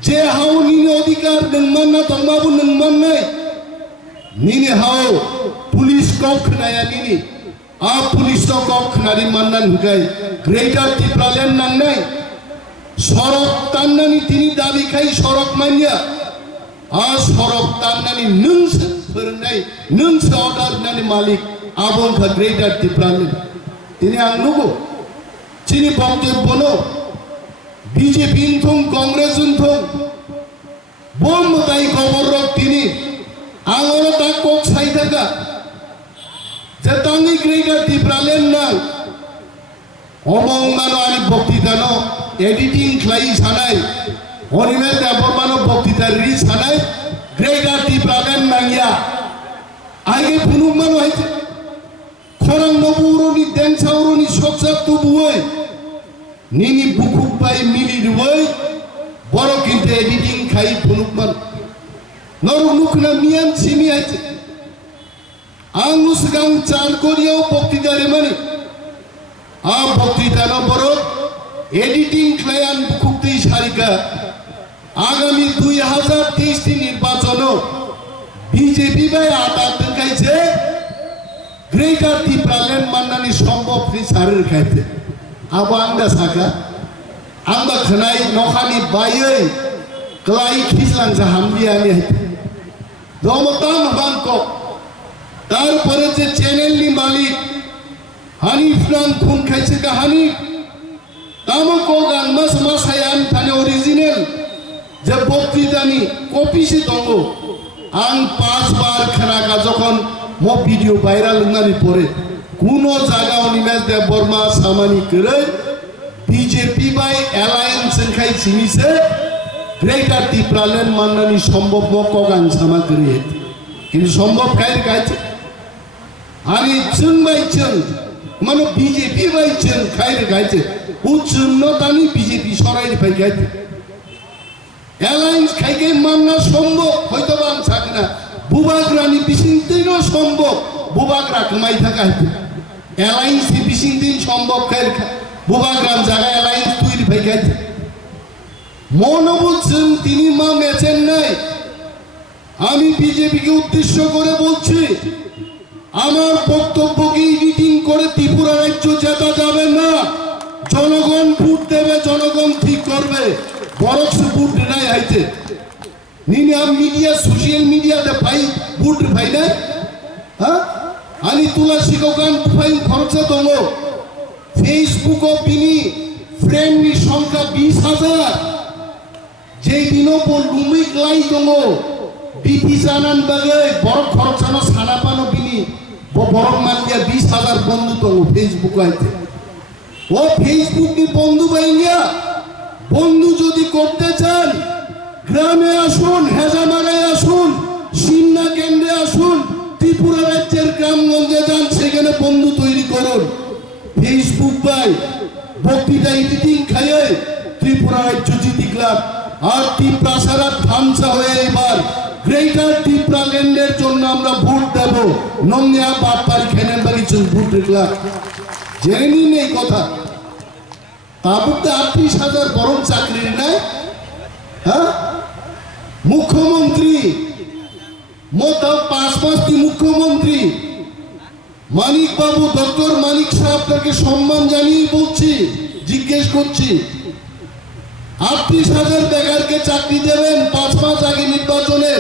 যে হাউ নিনি অধিকার নংমান না তংবাবু নংমান নাই নিনি হাও পুলিশ কক নায়া নিনি পুলিশ তো কখনারি মান্নান হুকাই গ্রেটার ত্রিপুরাল্যান্ড নাংনাই সড়ক টান্নানি তিনি দাবি খাই সড়ক মানিয়া সড়ক টান্নানি নংসো फोरोंनाय नोंसो अर्डार होननानै मालिक आबंखा ग्रेटार ত্রিপুরাল্যান্ড তিনি आंनुगो তিনি বক্তব্য বিজেপি থং কংগ্রেস থং বম তাই খবর রক তিনি आंगोर ता कोक साइ थाका जे तांनि ग्रेटार ত্রিপুরাল্যান্ড ना अमंगानो आनि बक्तितानो एडिटिं ख्लाइ सानाय हरिमे देबरमानो बक्तिता रि सानाय ग्रेटार ত্রিপুরাল্যান্ড नांगिया आगे फुनुमानो हाइते खरां नबुरनि देंसावरनि सकसा तुबुय निनि बुकुक बाय मिलि रुवै बरो किन्ते एडिटिं खाइ फुनुमान नरु नुखना मियान सिमी हाइते आं नुसगां चार कोरियाव बक्तिदारे माने बक्तिदानो बरो एडिटिं ख्लायान बुकुक दै सारिका आगामी 2023 निर्वाचन बीजेपी बाय आदा तंकाइছে ग्रेटार ত্রিপুরাল্যান্ড माननानै सम्भव फ्रि सारर खाइते आबो आंदा साका आंबा खनाय नखानि बायै क्लाइ खिसलां जा हामबियानि हाइते दमताम बांको तारपरे जे चैनलनि मालिक हानिफ नाम खुन खाइছে का हानिफ तामको गां मास मासायान थाने ओरिजिनल যে বক্তৃতানি কপিসে দङ आं 5 बार खोनागा जखन म भिडियो भाइराल होननानै परे कुनो जागाव निमेश देव बर्मा सामानि करे बीजेपी बाय एलायंस खाइ सिनिसे ग्रेटार ত্রিপুরাল্যান্ড माननानै सम्भव म कगान सामा करे किन्तु सम्भव खाइ गाइছে आनि जों बाय जों माने बीजेपी बाय जों खाइ गाइছে उच्चनो तानि बीजेपी सराय फाइ गाइছে एलायंस खाइके मानना सम्भव हयतो आं साकना बुबाग्रानि बिसिंतिनो सम्भव बुबाग्रा कमाइ थाका एलायंस बिसिंतिन सम्भव खाइ बुबाग्राम जागा एलायंस तৈরি फाइ गाइছে মনোবুঝছেন তিনি মা মেচেন নাই আমি বিজেপিকে উদ্দেশ্য করে বলছি আমার বক্তব্যকে এডিটিং করে ত্রিপুরা রাজ্য জেতা যাবে না জনগণ ভোট দেবে জনগণ ঠিক করবে বরক্স ভোট নাই আইতে নিনি আম মিডিয়া সোশ্যাল মিডিয়াতে ভাই ভোট ভাই না হ্যাঁ আনি তুলা শিককান ফাইন খরচা দङ ফেসবুক বিনি ফ্রেন্ডনি সংখ্যা 20000 যেই দিনও লুমিক লাই দङ বিটি জানান বাগে বড় খরচানো সানা পানো বিনি বড় মালিয়া 20000 বন্ধু দङ ফেসবুক আইতে ও ফেসবুক নি বন্ধু বাইনিয়া বন্ধু যদি করতে চান গ্রামে আসুন হেজামারায় আসুন সিন্না কেন্দ্রে আসুন ত্রিপুরা রাজ্যের গ্রামগঞ্জে যান সেখানে বন্ধু তৈরি করুন ফেসবুক বাই বক্তৃতা এডিটিং খাইয়ে ত্রিপুরা রাজ্য জিতিলাম আর ত্রিপ্রাসারা ধামসা হয়ে এবার গ্রেটার ত্রিপুরাল্যান্ডের জন্য আমরা ভোট দেব নংয়া বাটপাড়ি খেনেন বাগিচুন ভোট দেখলাম জেনে নিন এই কথা তাবুতে ৩৮,০০০ বরং চাকরির নাই হ্যাঁ মুখ্যমন্ত্রী মোটা ৫ মাসটি মুখ্যমন্ত্রী মানিক বাবু ডক্টর মানিক সাহেবকে সম্মান জানিয়ে বলছি জিজ্ঞেস করছি ৩৮,০০০ বেকারকে চাকরি দেবেন ৫ মাস আগে নির্বাচনে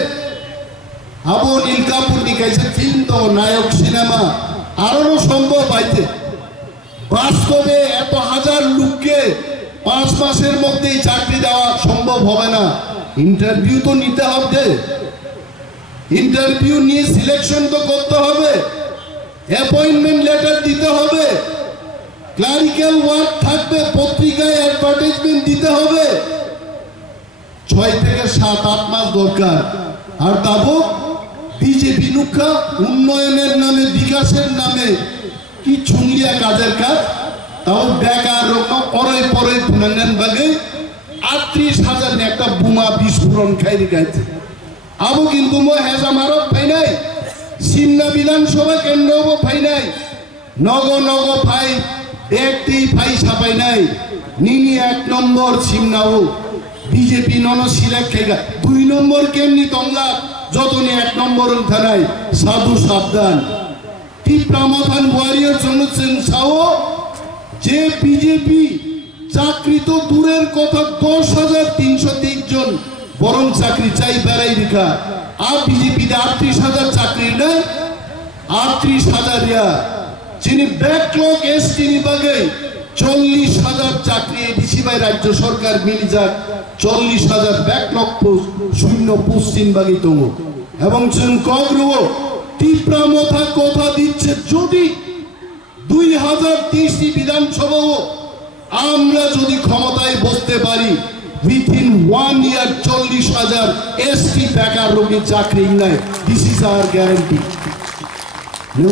আবু নীল কাপুর নিকাইছে ফিল্ম তো নায়ক সিনেমা আরো সম্ভব আইতে বাস্তবে এত হাজার লোককে ৫ মাসের মধ্যেই চাকরি দেওয়া সম্ভব হবে না ইন্টারভিউ তো নিতে হবে ইন্টারভিউ নিয়ে সিলেকশন তো করতে হবে অ্যাপয়েন্টমেন্ট লেটার দিতে হবে ক্লারিক্যাল ওয়ার্ক থাকবে পত্রিকায় অ্যাডভার্টাইজমেন্ট দিতে হবে 6 থেকে 7-8 মাস দরকার আর তাবো বিজেপি নুখা উন্নয়নের নামে বিকাশের নামে কি ছুংলিয়া কাজের কাজ তাও বেকার রকম পরে পরে পুনাঙ্গান বাগে ৩৮,০০০ একটা বোমা বিস্ফোরণ খাইতে গেছে আবু কিন্তু মই হেজামারত পাই নাই সিমনা বিধানসভা কেন্দ্রও পাই নাই নগ নগ ভাই একটি ভাই ছাপাই নাই নিনি 1 নম্বর সিমনাও বিজেপি নন সিলেক্ট খাইগা 2 নম্বর কেমনি তংলা যতনি 1 নম্বর থানায় সাধু সাবধান টিপ্রামথান ওয়ারিয়ার জন্য চেনসাও যে বিজেপি চাকরি তো দূরের কথা 10,303 জন বরং চাকরি চাই বেড়াই রেখা আর বিজেপি 38,000 চাকরি নেই 38,000 যিনি ব্যাকলগ এসটি বিভাগে 40,000 চাকরি এডিসি বাই রাজ্য সরকার মিলি যাক 40,000 ব্যাকলগ পোস্ট শূন্য পশ্চিম বাগি তঙ্গ এবং কগ্রহ তীব্রামথা কথা দিচ্ছে যদি 2023 বিধানসভাও আমরা যদি ক্ষমতায় বসতে পারি উইথিন 1 ইয়ার 40,000 এসটি বেকার রোগী চাকরি নাই দিস ইজ আওয়ার গ্যারান্টি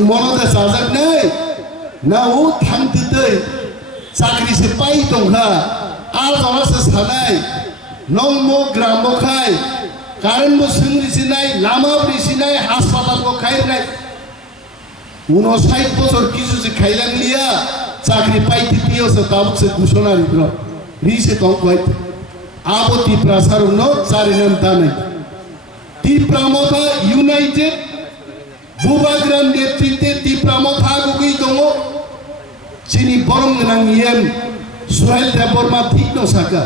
মনে সাজাক নেই না ও থামতে চাকরি সে পাই দংহা আর জনাসে সানাই নংমো গ্রাম খাই কারেন্ট সিংরিসি নাই লামা রিসি নাই হাসপাতাল খাই নাই 59 বছর কিছু যে খাইলাম লিয়া চাকরি পাইতে দিয়েছে তাবসে ঘোষণা রিসে তঙ্কাই আবতি প্রাসারণ চারি নাম তা নাই তীব্রামথা ইউনাইটেড বুবাগ্রাম নেতৃত্বে তীব্রামথা গুগি দङ চিনি বরং নাং ইয়েম সোহেল দেববর্মা ঠিক নসাকা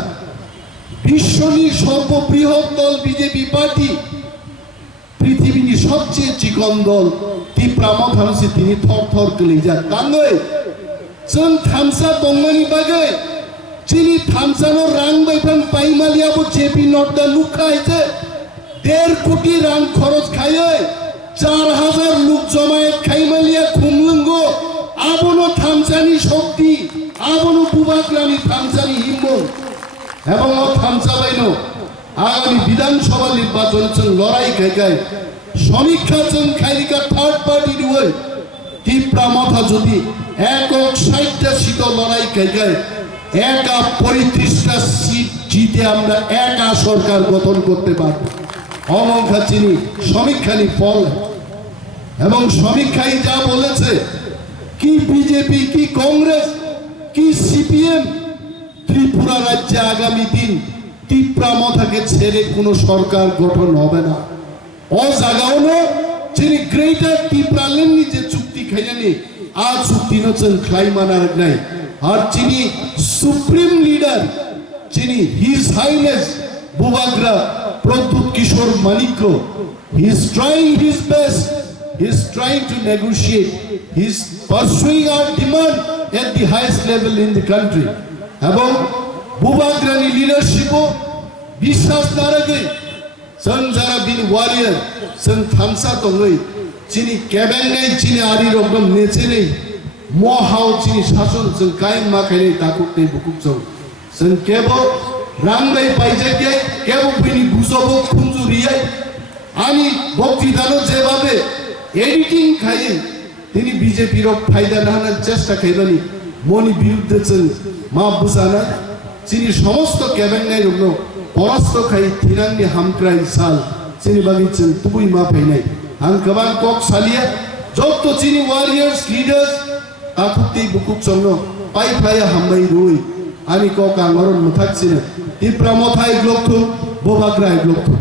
বিশ্বনি সর্ববৃহৎ দল বিজেপি পার্টি পৃথিবীর সবচেয়ে চিকন দল তীব্রামথা তিনি থর থর গলে যা কাঙ্গै जों थामसा दंमानि बागै चिनी थामसानो रां बायफां पाइमालियाबो जेपी नड्डा नुखायजे 1.5 कोटी रां खरच खायो 4,000 लोक जमायत खाइमालिया खुमलुंगो आबनो थामसानि शक्ति आबनो बुबाग्रानि थामसानि हिम्मत এবং থামসা বাইনো আগামী বিধানসভা নির্বাচন লড়াই খাইকাই সমীক্ষা চং খাইরিকা থার্ড পার্টি রুই তীব্রামথা যদি একক 60টা সিট লড়াই খাইকাই একা 35টা সিট জিতে আমরা একা সরকার গঠন করতে পারব অমংখা চিনি সমীক্ষানি ফল এবং সমীক্ষাই যা বলেছে কি বিজেপি কি কংগ্রেস কি সিপিএম ত্রিপুরা রাজ্যে আগামী দিন তীব্রামথাকে ছেড়ে কোনো সরকার গঠন হবে না ও জাগানো যিনি গ্রেটার তীব্রালেননি যে চুক্তি খাইনি আর চুক্তি নচেন খাইমানার নাই আর যিনি সুপ্রিম লিডার যিনি his highness Bubagra Pradyot Kishore Manikya he is trying his best he is trying to negotiate he is pursuing our demand at the highest level in the country এবং বুবাগ্রানি লিডারশিপও বিশ্বাস না রাখে जों যারা বিন ওয়ারিয়ার जों থামসা দङै চিনি কেবেঙ্গাই চিনি আরি রকম নেচে নেই মহাও চিনি শাসন जों কায়েম মাখাইনি তাকুতে বুকুক जों কেবল রামগাই পাইজাকে কেবল বিনি বুঝব খুঞ্জুরিয়াই আমি বক্তৃতানো যেভাবে এডিটিং খাই তিনি বিজেপির ফায়দা নাহানোর চেষ্টা খাইবানি মনি বিরুদ্ধে जों মা বুঝানা চিনি সমস্ত কেবেঙ্গাই রকম পরাস্ত খাই থিরাংনি হামক্রাই সাল চিনি বাগিছেন তুবুই মা ফাইনাই आं गोबां कक सालिया जत चिनी वारियर्स लिडार्स आखुति बुकुक संग पाइ फाया हामबाय रुई आनि कक आंगरन मुथाक चिनो तीब्रामथाय ग्लकथु बोबाग्राय ग्लकथु